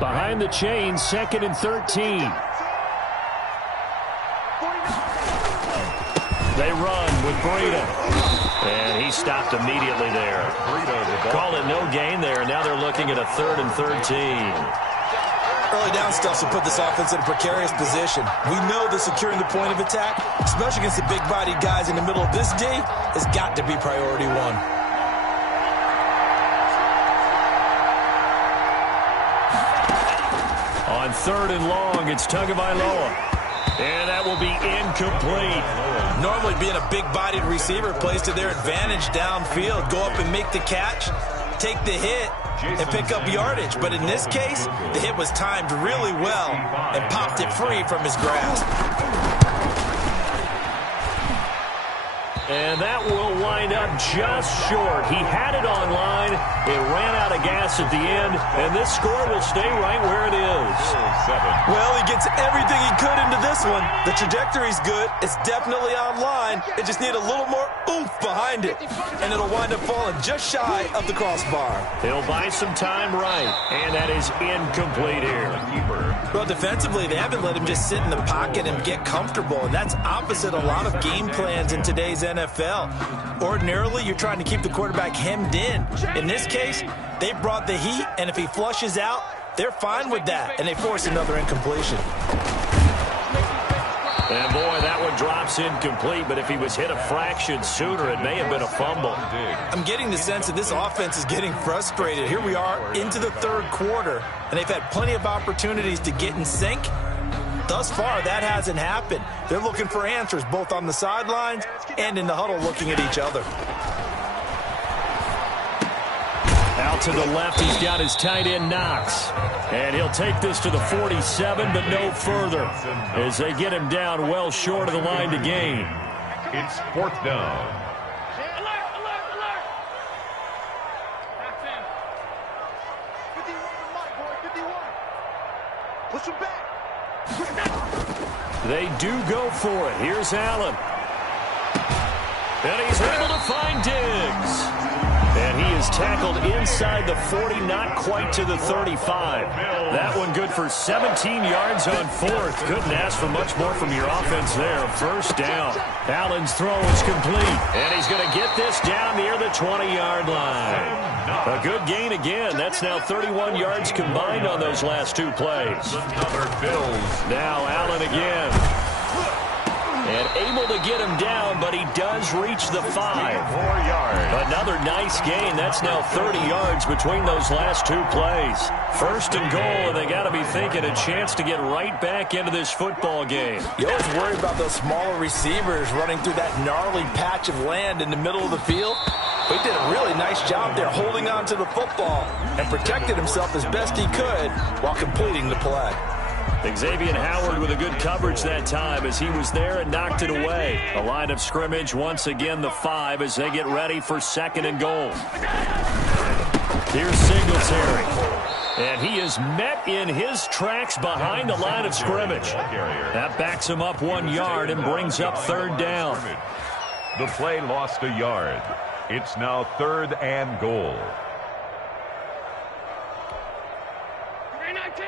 Behind the chains, 2nd and 13. They run with Breida. And he stopped immediately there. Called it no gain there. Now they're looking at a 3rd and 13. Early down stuff will put this offense in a precarious position. We know that securing the point of attack, especially against the big-bodied guys in the middle of this D, has got to be priority 1. On 3rd and long, it's Tagovailoa. And that will be incomplete. Normally being a big-bodied receiver plays to their advantage downfield. Go up and make the catch, take the hit, and pick up yardage. But in this case, the hit was timed really well and popped it free from his grasp. And that will wind up just short. He had it on line. It ran out of gas at the end, and this score will stay right where it is. Well, he gets everything he could into this one. The trajectory's good. It's definitely on line. It just needs a little more oomph behind it, and it'll wind up falling just shy of the crossbar. He'll buy some time right, and that is incomplete here. Well, defensively, they haven't let him just sit in the pocket and get comfortable, and that's opposite a lot of game plans in today's NFL. Ordinarily, you're trying to keep the quarterback hemmed in. In this case, they brought the heat, and if he flushes out, they're fine with that, and they force another incompletion. And boy, that one drops incomplete, but if he was hit a fraction sooner, it may have been a fumble. I'm getting the sense that this offense is getting frustrated. Here we are into the third quarter, and they've had plenty of opportunities to get in sync. Thus far, that hasn't happened. They're looking for answers both on the sidelines and in the huddle looking at each other. Out to the left, he's got his tight end Knox. And he'll take this to the 47, but no further, as they get him down well short of the line to gain. It's fourth down. Alert, alert, alert. That's him. 51, push him back. They do go for it. Here's Allen. And he's able to find Diggs. And he is tackled inside the 40, not quite to the 35. That one good for 17 yards on fourth. Couldn't ask for much more from your offense there. First down. Allen's throw is complete. And he's going to get this down near the 20-yard line. A good gain again. That's now 31 yards combined on those last two plays. Now Allen again. And able to get him down, but he does reach the 5. 4 yards. Another nice gain. That's now 30 yards between those last two plays. First and goal, and they got to be thinking a chance to get right back into this football game. You always worry about those smaller receivers running through that gnarly patch of land in the middle of the field. But he did a really nice job there holding on to the football and protected himself as best he could while completing the play. Xavier Howard with a good coverage that time as he was there and knocked it away. A line of scrimmage, once again the 5 as they get ready for second and goal. Here's Singletary. And he is met in his tracks behind the line of scrimmage. That backs him up 1 yard and brings up third down. The play lost a yard. It's now third and goal. 319.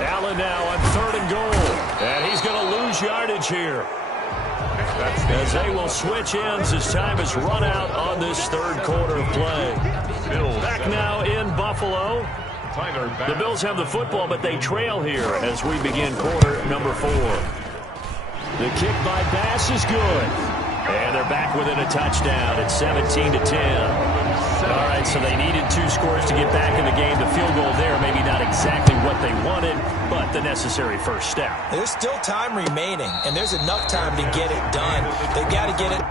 Allen now on third and goal. And he's going to lose yardage here. As they will switch ends as time is run out on this third quarter of play. Back now in Buffalo. The Bills have the football, but they trail here as we begin quarter number 4. The kick by Bass is good. And they're back within a touchdown at 17-10. All right, so they needed 2 scores to get back in the game. The field goal there, maybe not exactly what they wanted, but the necessary first step. There's still time remaining, and there's enough time to get it done. They've got to get it.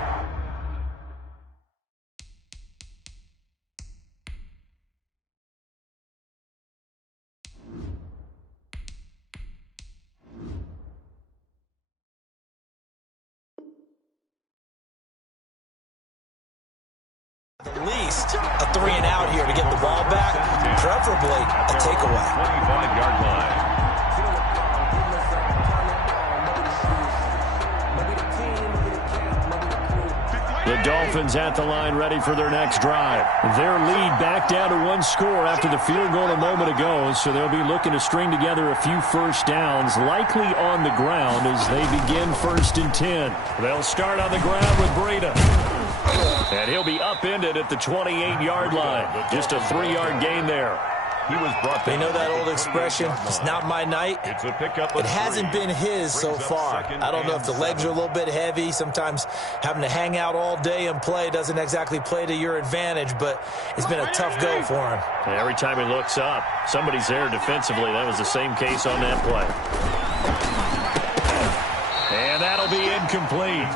At least a 3 and out here to get the ball back, preferably a takeaway. 25-yard line. The Dolphins at the line ready for their next drive. Their lead back down to 1 score after the field goal a moment ago, so they'll be looking to string together a few first downs, likely on the ground as they begin first and 10. They'll start on the ground with Breida. And he'll be upended at the 28-yard line. Just a 3-yard gain there. He was brought They down. know that old expression, it's not my night. It's a pickup. It hasn't been his so far. I don't know if the legs are a little bit heavy. Sometimes having to hang out all day and play doesn't exactly play to your advantage, but it's been a tough go for him. And every time he looks up, somebody's there defensively. That was the same case on that play. And that'll be incomplete.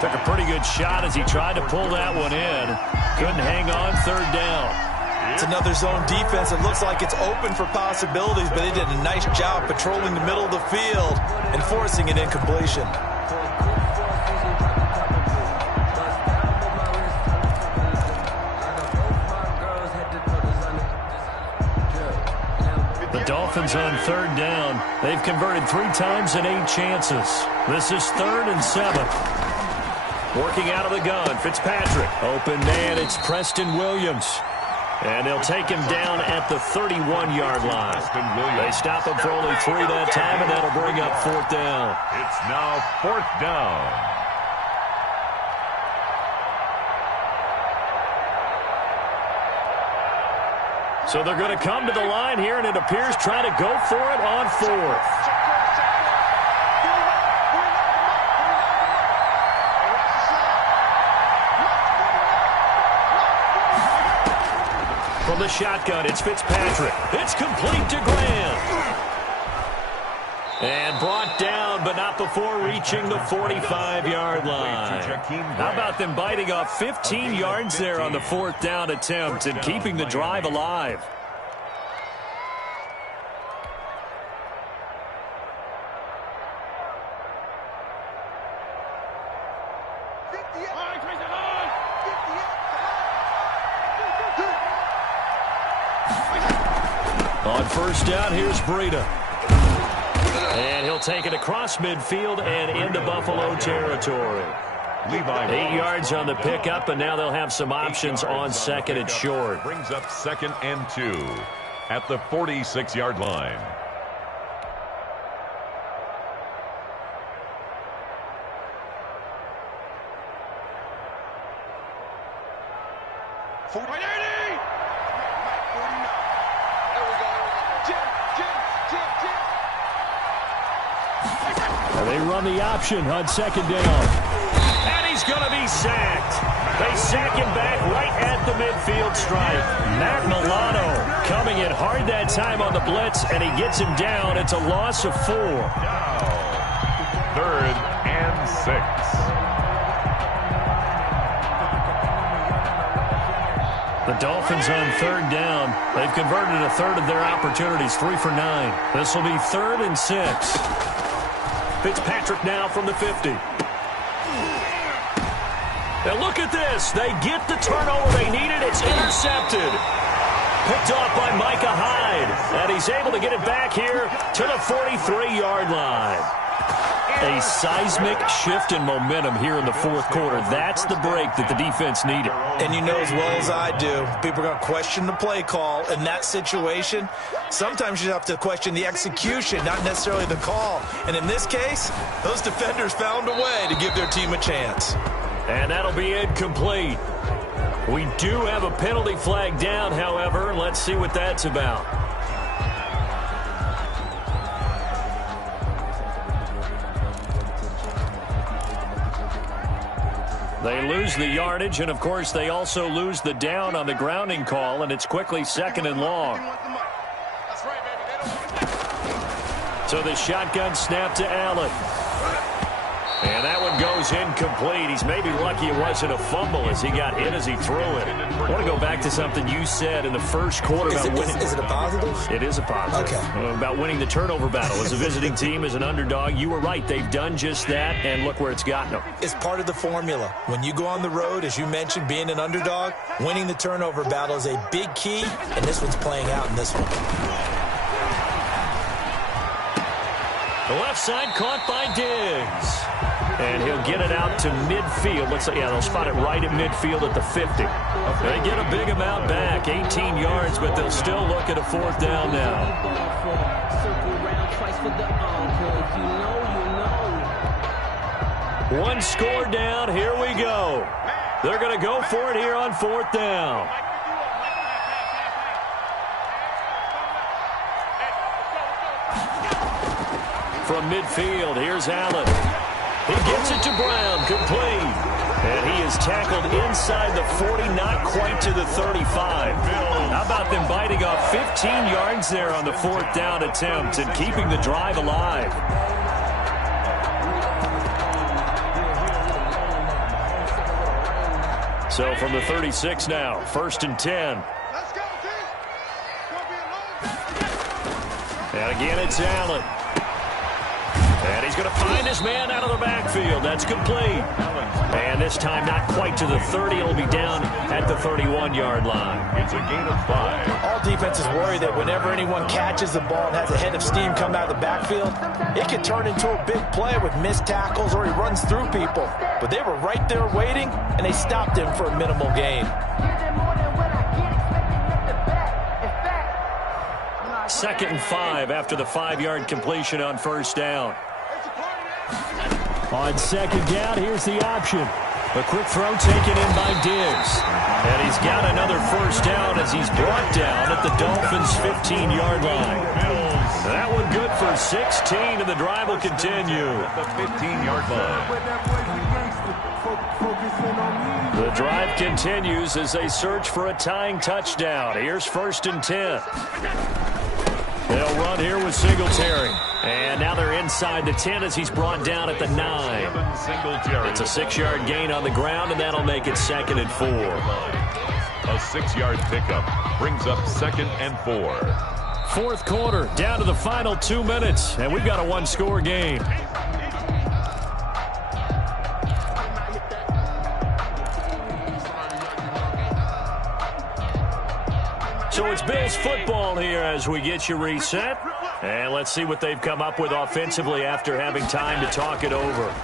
Took a pretty good shot as he tried to pull that one in. Couldn't hang on third down. It's another zone defense. It looks like it's open for possibilities, but they did a nice job patrolling the middle of the field and forcing an incompletion. The Dolphins on third down. They've converted 3 times in 8 chances. This is 3rd and 7. Working out of the gun, Fitzpatrick. Open man, it's Preston Williams. And they'll take him down at the 31-yard line. They stop him for only 3 that time, and that'll bring up 4th down. It's now 4th down. So they're going to come to the line here, and it appears trying to go for it on 4th. From the shotgun, it's Fitzpatrick. It's complete to Graham. And brought down, but not before reaching the 45-yard line. How about them biting off 15 yards there on the 4th down attempt and keeping the drive alive? On 1st down, here's Breida. And he'll take it across midfield and into Buffalo territory. 8 yards on the pickup, and now they'll have some options on 2nd and short. Brings up 2nd and 2 at the 46-yard line. They run the option on 2nd down. And he's going to be sacked. They sack him back right at the midfield stripe. Matt Milano coming in hard that time on the blitz, and he gets him down. It's a loss of 4. Now, 3rd and 6. The Dolphins on 3rd down. They've converted a third of their opportunities, 3 for 9. This will be 3rd and 6. Fitzpatrick now from the 50. And look at this. They get the turnover they needed. It's intercepted. Picked off by Micah Hyde. And he's able to get it back here to the 43-yard line. A seismic shift in momentum here in the 4th quarter. That's the break that the defense needed. And you know as well as I do, people are going to question the play call. In that situation, sometimes you have to question the execution, not necessarily the call. And in this case, those defenders found a way to give their team a chance. And that'll be incomplete. We do have a penalty flag down, however. Let's see what that's about. They lose the yardage, and, of course, they also lose the down on the grounding call, and it's quickly 2nd and long. So the shotgun snap to Allen. And that one goes incomplete. He's maybe lucky it wasn't a fumble as he got hit as he threw it. I want to go back to something you said in the 1st quarter about winning. Is it a positive? It is a positive. Okay. About winning the turnover battle. As a visiting team, as an underdog, you were right. They've done just that, and look where it's gotten them. It's part of the formula. When you go on the road, as you mentioned, being an underdog, winning the turnover battle is a big key, and this one's playing out in this one. The left side caught by Diggs. And he'll get it out to midfield. Looks like, yeah, they'll spot it right at midfield at the 50. They get a big amount back, 18 yards, but they'll still look at a 4th down now. One score down. Here we go. They're going to go for it here on 4th down. From midfield, here's Allen. He gets it to Brown, complete. And he is tackled inside the 40, not quite to the 35. How about them biting off 15 yards there on the 4th down attempt and keeping the drive alive? So from the 36 now, 1st and 10. And again, it's Allen. And he's going to find his man out of the backfield. That's complete. And this time, not quite to the 30. It'll be down at the 31-yard line. It's a gain of 5. All defenses worry that whenever anyone catches the ball and has a head of steam come out of the backfield, it can turn into a big play with missed tackles or he runs through people. But they were right there waiting, and they stopped him for a minimal gain. 2nd and 5 after the 5-yard completion on first down. On 2nd down, here's the option. A quick throw taken in by Diggs. And he's got another first down as he's brought down at the Dolphins' 15-yard line. That one good for 16, and the drive will continue. The 15-yard line. The drive continues as they search for a tying touchdown. Here's 1st and 10. They'll run here with Singletary. And now they're inside the 10 as he's brought down at the 9. It's a 6-yard gain on the ground, and that'll make it 2nd and 4. A 6-yard pickup brings up 2nd and 4. 4th quarter, down to the final 2 minutes, and we've got a one-score game. So it's Bills football here as we get you reset. And let's see what they've come up with offensively after having time to talk it over.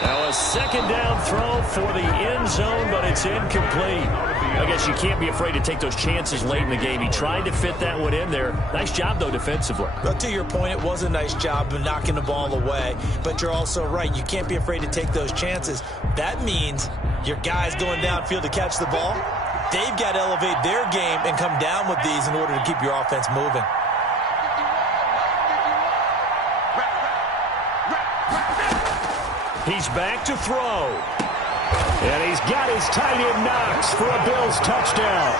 Now a 2nd down throw for the end zone, but it's incomplete. I guess you can't be afraid to take those chances late in the game. He tried to fit that one in there. Nice job, though, defensively. But to your point, it was a nice job of knocking the ball away. But you're also right. You can't be afraid to take those chances. That means your guys going downfield to catch the ball, they've got to elevate their game and come down with these in order to keep your offense moving. He's back to throw. And he's got his tight end Knox for a Bills touchdown.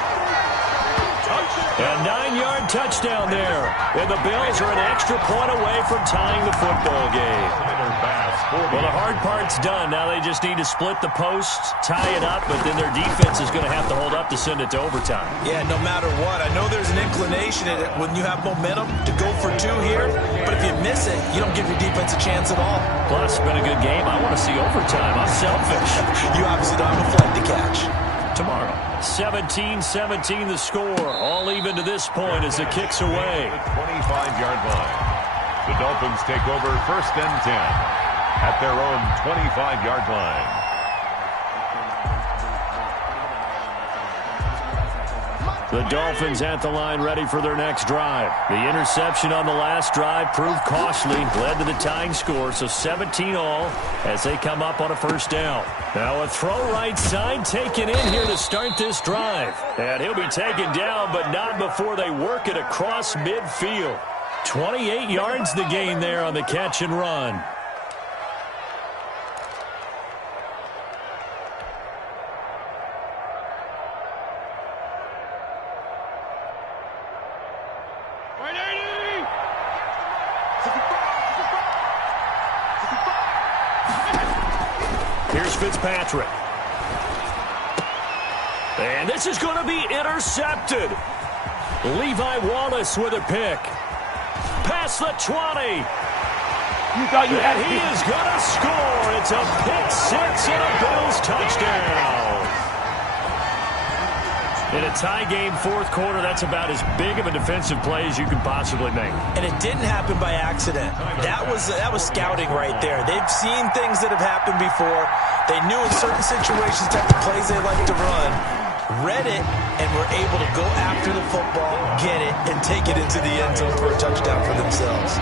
A 9-yard touchdown there. And the Bills are an extra point away from tying the football game. Well, the hard part's done. Now they just need to split the posts, tie it up, but then their defense is going to have to hold up to send it to overtime. Yeah, no matter what. I know there's an inclination in it when you have momentum to go for 2 here, but if you miss it, you don't give your defense a chance at all. Plus, it's been a good game. I want to see overtime. I'm selfish. You obviously don't have a flight to catch. Tomorrow, 17-17 the score. All even to this point as it kicks away. 25-yard line. The Dolphins take over 1st and 10 at their own 25-yard line. The Dolphins at the line ready for their next drive. The interception on the last drive proved costly, led to the tying score, so 17 all as they come up on a first down. Now a throw right side taken in here to start this drive. And he'll be taken down, but not before they work it across midfield. 28 yards the gain there on the catch and run. Here's Fitzpatrick. And this is going to be intercepted. Levi Wallace with a pick. Past the 20. And he is going to score. It's a pick 6 and a Bills touchdown. In a tie game, 4th quarter, that's about as big of a defensive play as you can possibly make. And it didn't happen by accident. That was scouting right there. They've seen things that have happened before. They knew in certain situations type of plays they like to run, read it, and were able to go after the football, get it, and take it into the end zone for a touchdown for themselves.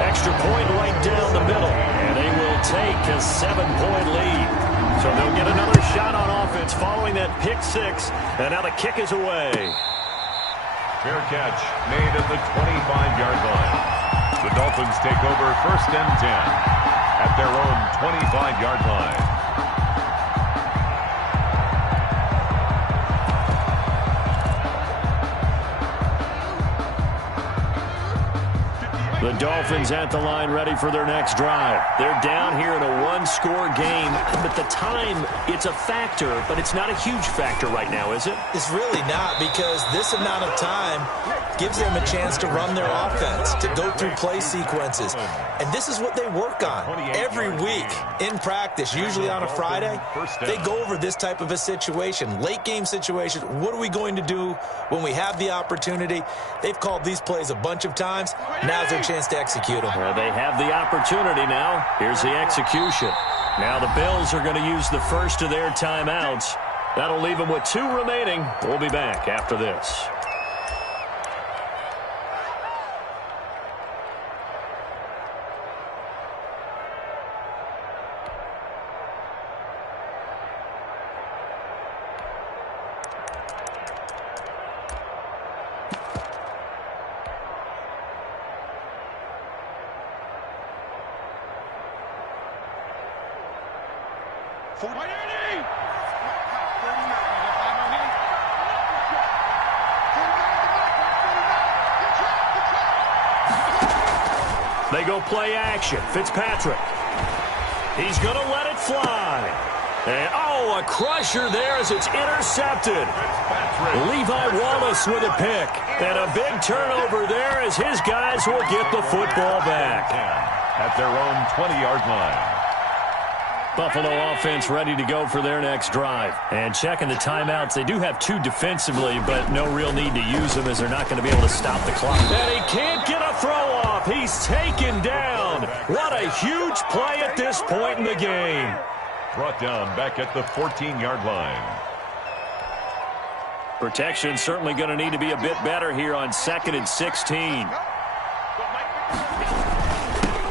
Extra point right down the middle, and they will take a 7-point lead. So they'll get another shot on offense following that pick 6, and now the kick is away. Fair catch made at the 25-yard line. The Dolphins take over 1st and 10 at their own 25-yard line. The Dolphins at the line ready for their next drive. They're down here in a one-score game, but the time, it's a factor, but it's not a huge factor right now, is it? It's really not, because this amount of time gives them a chance to run their offense, to go through play sequences. And this is what they work on every week in practice, usually on a Friday. They go over this type of a situation, late game situation. What are we going to do when we have the opportunity? They've called these plays a bunch of times. Now's their chance to execute them. They have the opportunity now. Here's the execution. Now the Bills are going to use the first of their timeouts. That'll leave them with 2 remaining. We'll be back after this. They go play action. Fitzpatrick. He's going to let it fly. And, a crusher there as it's intercepted. Levi Wallace with a pick. And a big turnover there as his guys will get the football back. At their own 20-yard line. Buffalo offense ready to go for their next drive. And checking the timeouts, they do have 2 defensively, but no real need to use them as they're not going to be able to stop the clock. And he can't get a throw off. He's taken down. What a huge play at this point in the game. Brought down back at the 14-yard line. Protection certainly going to need to be a bit better here on 2nd and 16.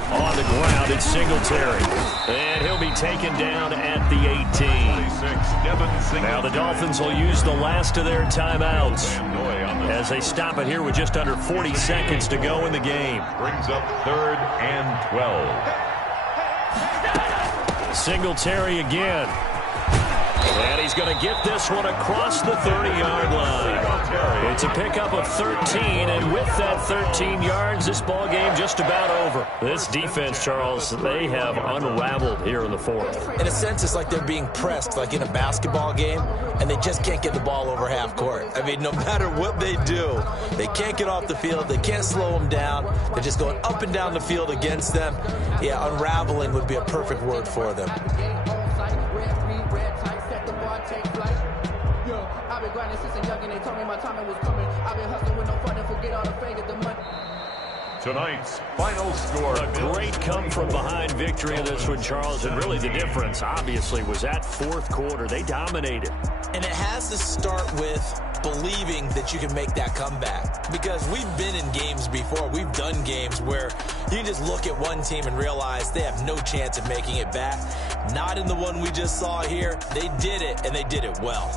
On the ground, it's Singletary. And he'll be taken down at the 18. Now the Dolphins will use the last of their timeouts as they stop it here with just under 40 seconds to go in the game. Brings up 3rd and 12. Singletary again. And he's going to get this one across the 30-yard line. It's a pickup of 13, and with that 13 yards, this ball game just about over. This defense, Charles, they have unraveled here in the 4th. In a sense, it's like they're being pressed, like in a basketball game, and they just can't get the ball over half court. I mean, no matter what they do, they can't get off the field. They can't slow them down. They're just going up and down the field against them. Yeah, unraveling would be a perfect word for them. Tonight's final score. A great come-from-behind victory in this one, Charles, and really the difference, obviously, was that 4th quarter. They dominated. And it has to start with believing that you can make that comeback. Because we've been in games before. We've done games where you can just look at one team and realize they have no chance of making it back. Not in the one we just saw here. They did it, and they did it well.